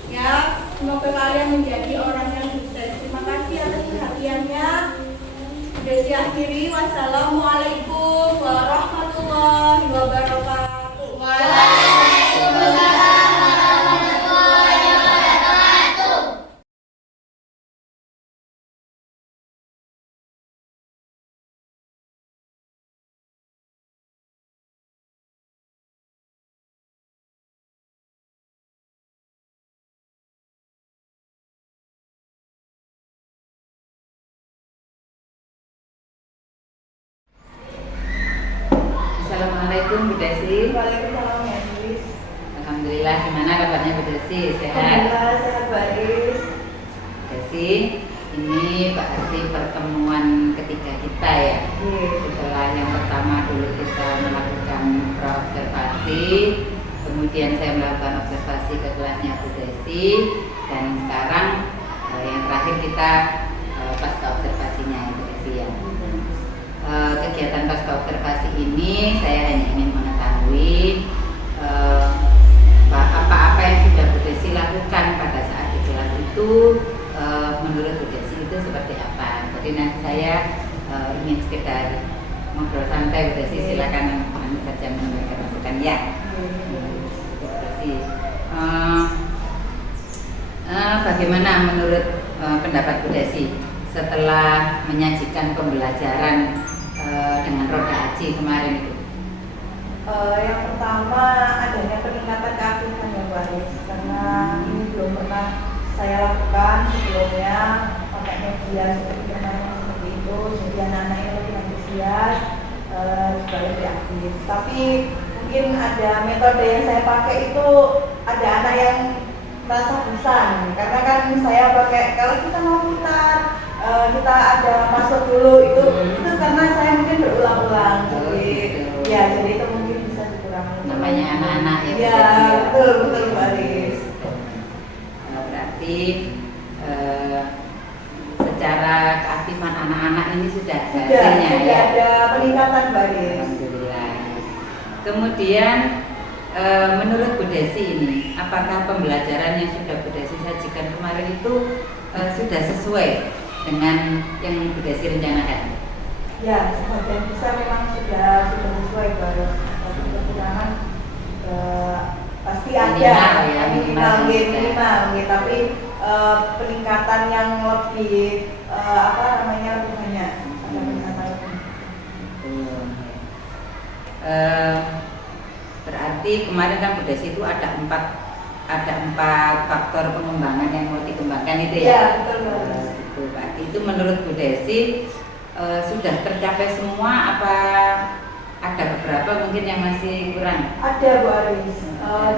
ya. Semoga kalian menjadi orang yang sukses. Terima kasih atas perhatiannya. Sudah diakhiri. Wassalamualaikum warahmatullahi wabarakatuh. Waalaikumsalam warahmatullahi wabarakatuh. Assalamualaikum Bu Desi. Waalaikumsalam ya, Iris. Alhamdulillah, gimana kabarnya Bu Desi? Sehat? Alhamdulillah sehat, Mbak Iris. Bu Desi, ini berarti pertemuan ketiga kita ya. Setelah yang pertama dulu kita melakukan praobservasi, kemudian saya melakukan observasi ke kelasnya Bu Desi, dan sekarang yang terakhir kita pasca observasinya Bu Desi ya. Kegiatan pasca observasi ini saya hanya ingin mengetahui apa-apa yang sudah Bu Desi lakukan pada saat di kelas itu, menurut Bu Desi itu seperti apa. Jadi nanti saya ingin sekedar ngobrol santai. Bu Desi silakan nanti saja memberikan masukan ya. Bu Desi, bagaimana menurut pendapat Bu Desi setelah menyajikan pembelajaran dengan roda aji kemarin itu? Yang pertama adanya peningkatan keaktifan ya Bu Aris, karena ini belum pernah saya lakukan sebelumnya pakai media seperti kemarin seperti itu, jadi anak-anak ini lebih antusias, juga lebih aktif. Tapi mungkin ada metode yang saya pakai itu, ada anak yang merasa bosan, karena kan saya pakai kalau kita mau putar kita ada masuk dulu itu karena saya mungkin berulang-ulang, jadi ya jadi itu mungkin bisa dikurangi. Namanya anak-anak ya. Ya betul Bu Aris. Berarti secara keaktifan anak-anak ini sudah hasilnya sudah ya. ada peningkatan Bu Aris. Alhamdulillah. Kemudian menurut Bu Desi ini, apakah pembelajaran yang sudah Bu Desi sajikan kemarin itu sudah sesuai dengan yang Bu Desi rencanakan? Ya, sebagian besar memang sudah sesuai baru. Tapi kekurangan pasti ada minimal, tapi peningkatan yang lebih lebih banyak. Ada peningkatan lebih. Berarti kemarin kan Bu Desi itu ada empat faktor pengembangan yang mau dikembangkan itu ya? Iya, betul. Itu berarti itu menurut Bu Desi sudah tercapai semua apa ada beberapa mungkin yang masih kurang? Ada Bu Aris,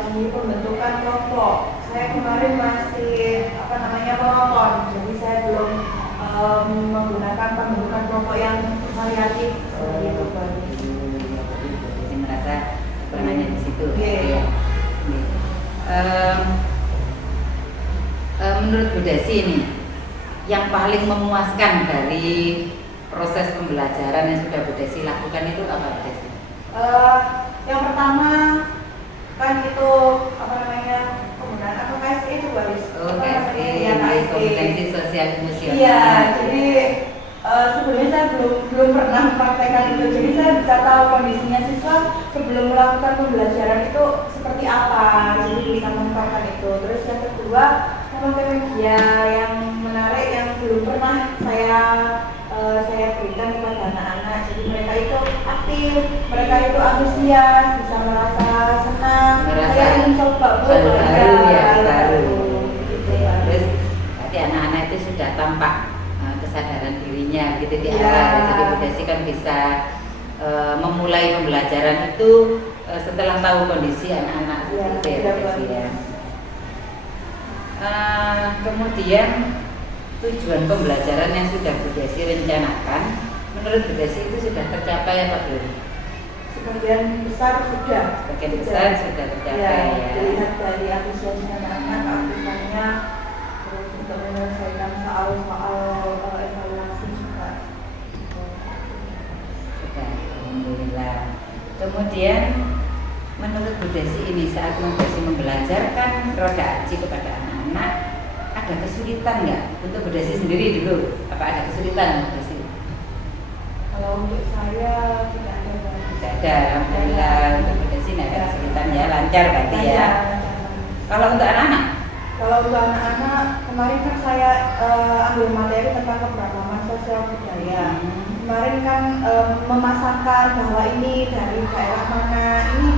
di pembentukan kelompok saya kemarin masih monoton, jadi saya belum menggunakan pembentukan kelompok yang variatif seperti itu Bu Aris. Jadi merasa kekurangannya di situ. Iya. Menurut Bu Desi ini yang paling memuaskan dari proses pembelajaran yang sudah Bu Desi lakukan itu apa Bu Desi? Yang pertama kan itu penggunaan KSE itu Bu Aris. KSE, kompetensi sosial emosional. Iya, jadi sebelumnya saya belum pernah mempraktekkan itu, jadi saya bisa tahu kondisinya siswa sebelum melakukan pembelajaran itu seperti apa, jadi bisa mengungkapkan itu. Terus yang kedua, memakai media yang menarik yang belum pernah saya berikan kepada anak-anak, jadi mereka itu aktif, mereka itu antusias, bisa merasa senang, saya ingin coba baru. Gitu ya. Terus berarti anak-anak itu sudah tampak kesadaran dirinya gitu di awal. Jadi Bu Desi kan bisa memulai pembelajaran itu setelah tahu kondisi anak-anak gitu ya Bu Desi ya. Kemudian tujuan pembelajaran yang sudah Bu Desi rencanakan, menurut Bu Desi itu sudah tercapai apa belum? Sebagian besar sudah. Sebagian besar sudah tercapai ya. Dilihat dari antusiasme anak-anak, aktifannya, terus untuk menyelesaikan soal-soal evaluasi juga. Sudah, alhamdulillah. Kemudian menurut Bu Desi ini saat Bu Desi membelajarkan roda aji kepada anak-anak, ada kesulitan nggak untuk Bu Desi sendiri dulu? Apa ada kesulitan Bu Desi? Kalau untuk saya tidak ada. Tidak ada, alhamdulillah. Untuk Bu Desi tidak ada kesulitan ya, lancar berarti ya. Kalau untuk anak-anak? Kalau untuk anak-anak, kemarin kan saya ambil materi tentang keberagaman sosial budaya. Kemarin kan memasangkan bahwa ini dari daerah mana, ini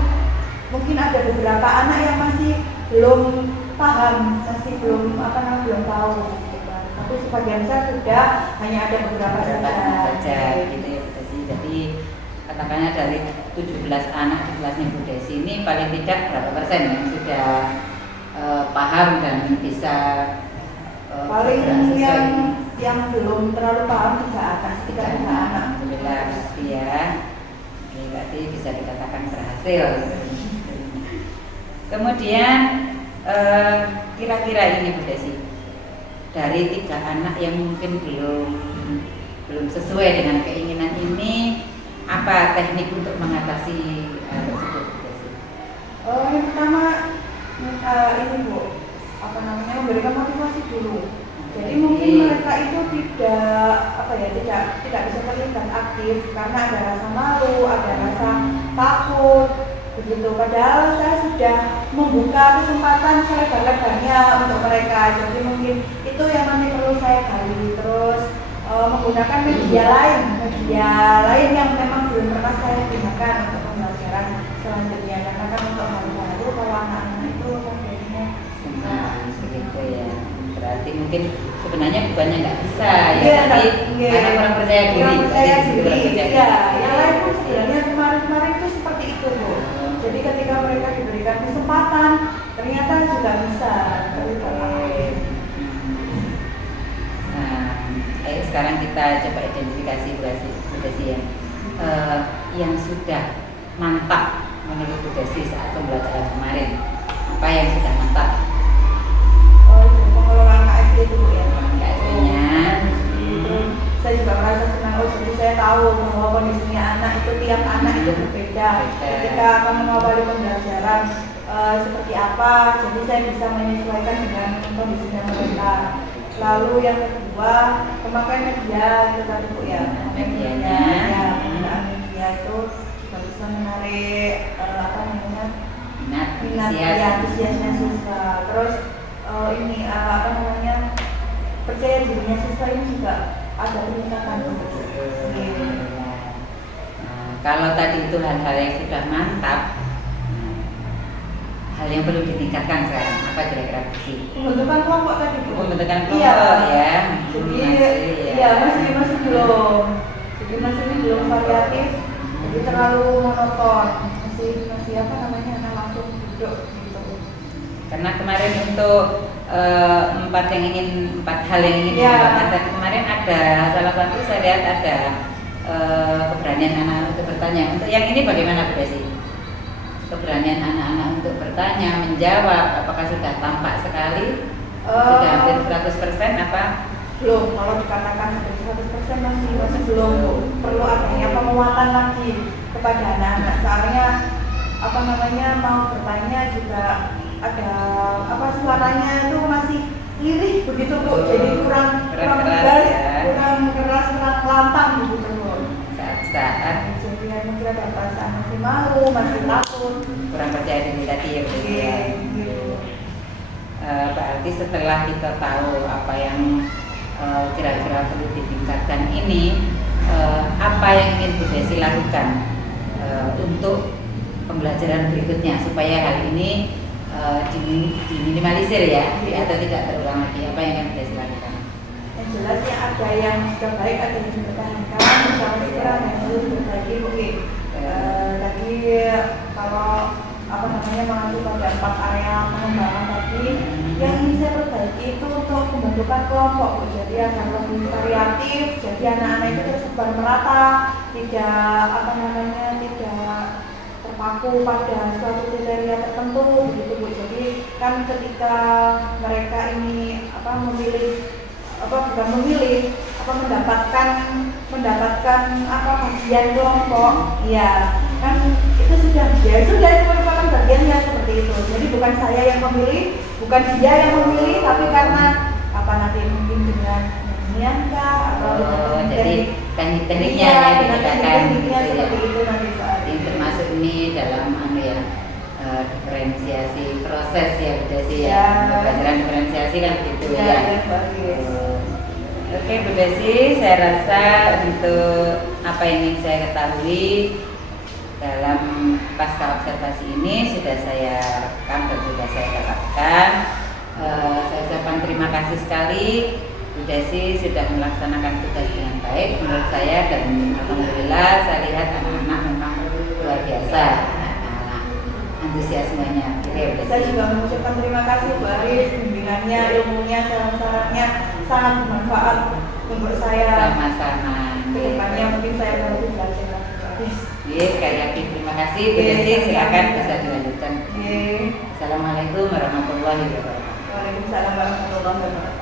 mungkin ada beberapa anak yang masih belum paham, masih belum tahu gitu kan. Tapi sebagian besar sudah, hanya ada beberapa saja gitu ya Bu Desi. Jadi katakannya dari 17 anak di kelasnya Bu Desi ini paling tidak berapa persen yang sudah paham dan bisa paling yang belum terlalu paham juga anak. Alhamdulillah berarti ya. Oke, berarti bisa dikatakan berhasil. Kemudian kira-kira ini Bu Desi, dari 3 anak yang mungkin belum sesuai dengan keinginan ini, apa teknik untuk mengatasi tersebut Bu Desi? Yang pertama ini Bu, memberikan motivasi dulu. Jadi mungkin mereka itu tidak bisa terlibat aktif karena ada rasa malu, ada rasa takut begitu. Padahal saya sudah membuka kesempatan selebar-lebarnya untuk mereka. Jadi mungkin itu yang nanti perlu saya gali. Terus menggunakan media lain yang memang belum pernah saya gunakan untuk pembelajaran selanjutnya. Karena kan untuk hal baru kalau anak-anak itu kan biasanya begitu ya. Berarti mungkin sebenarnya bukannya nggak bisa ya, tapi karena kurang percaya diri. Yang lain pun sebenarnya kemarin itu seperti itu Bu. Jadi ketika mereka diberikan kesempatan, ternyata juga bisa. Ayo sekarang kita coba identifikasi Bu Desi yang sudah mantap menurut Bu Desi saat pembelajaran kemarin. Apa yang sudah mantap? Pengelolaan KSD itu Bu ya. KSD-nya. Saya juga merasa senang Oh, jadi saya tahu bahwa kondisinya anak itu tiap anak itu berbeda. Ketika akan mengawali pembelajaran seperti apa, jadi saya bisa menyesuaikan dengan kondisinya mereka. Lalu yang kedua, pemakaian media itu tadi Bu ya. Medianya. Ya, penggunaan media itu juga bisa menarik minat antusiasnya siswa. Terus ini percaya dirinya siswa ini juga ada peningkatan. Kalau tadi itu hal-hal yang sudah mantap, hal yang perlu ditingkatkan sekarang apa kira-kira sih? Pembentukan kelompok tadi Bu. Pembentukan kelompok ya. Jadi masih belum. Jadi masih belum variatif. Jadi terlalu monoton. Masih anak langsung duduk gitu. Karena kemarin untuk empat hal yang ingin dilakukan tadi kemarin ada salah satu saya lihat ada keberanian anak untuk bertanya. Untuk yang ini bagaimana Bu Desi? Keberanian anak-anak untuk bertanya, menjawab, apakah sudah tampak sekali? Sudah hampir 100% apa? Belum, kalau dikatakan hampir 100% masih belum. Perlu adanya penguatan lagi kepada anak-anak. Soalnya mau bertanya juga ada suaranya itu masih lirih begitu Bu. Jadi kurang keras, kurang lantang begitu Bu. Saat jadi mungkin ada perasaan masih malu, masih takut, kurang percaya diri tadi ya Bu. Berarti setelah kita tahu apa yang kira-kira perlu ditingkatkan ini, apa yang ingin Bu Desi lakukan untuk pembelajaran berikutnya supaya hal ini diminimalisir ya atau tidak terulang lagi? Apa yang akan Bu Desi lakukan? Yang jelas ya ada yang sudah baik, ada yang dipertahankan, misalnya sekarang yang perlu diperbaiki mungkin. Tadi kalau mengacu pada 4 area pengembangan tadi, yang ingin saya perbaiki itu untuk pembentukan kelompok Bu. Jadi agar lebih variatif, jadi anak-anak itu tersebar merata, tidak terpaku pada suatu kriteria tertentu begitu Bu. Jadi kan ketika mereka ini mendapatkan bagian kelompok, ya kan itu sudah merupakan bagiannya seperti itu. Jadi bukan saya yang memilih, bukan dia yang memilih, tapi karena nanti mungkin dengan nyanyiankah atau jadi teknik-tekniknya seperti itu nanti Pak. Termasuk ini dalam diferensiasi proses ya Bu Desi ya. Pembelajaran diferensiasi kan gitu ya. Oke Bu Desi, saya rasa untuk apa yang ingin saya ketahui dalam pasca observasi ini sudah saya rekam dan sudah saya katakan. Saya ucapkan terima kasih sekali Bu Desi sudah melaksanakan tugas dengan baik menurut saya, dan alhamdulillah saya lihat anak-anak memang luar biasa antusiasmenya. Saya juga mengucapkan terima kasih Bu Aris, bimbingannya, ilmunya, saran-sarannya sangat bermanfaat untuk saya. Sama-sama. Kedepannya mungkin saya lebih belajar lagi. Sekali lagi terima kasih Bu Desi, silakan bisa dilanjutkan. Yes. Assalamualaikum warahmatullahi wabarakatuh. Waalaikumsalam warahmatullahi wabarakatuh.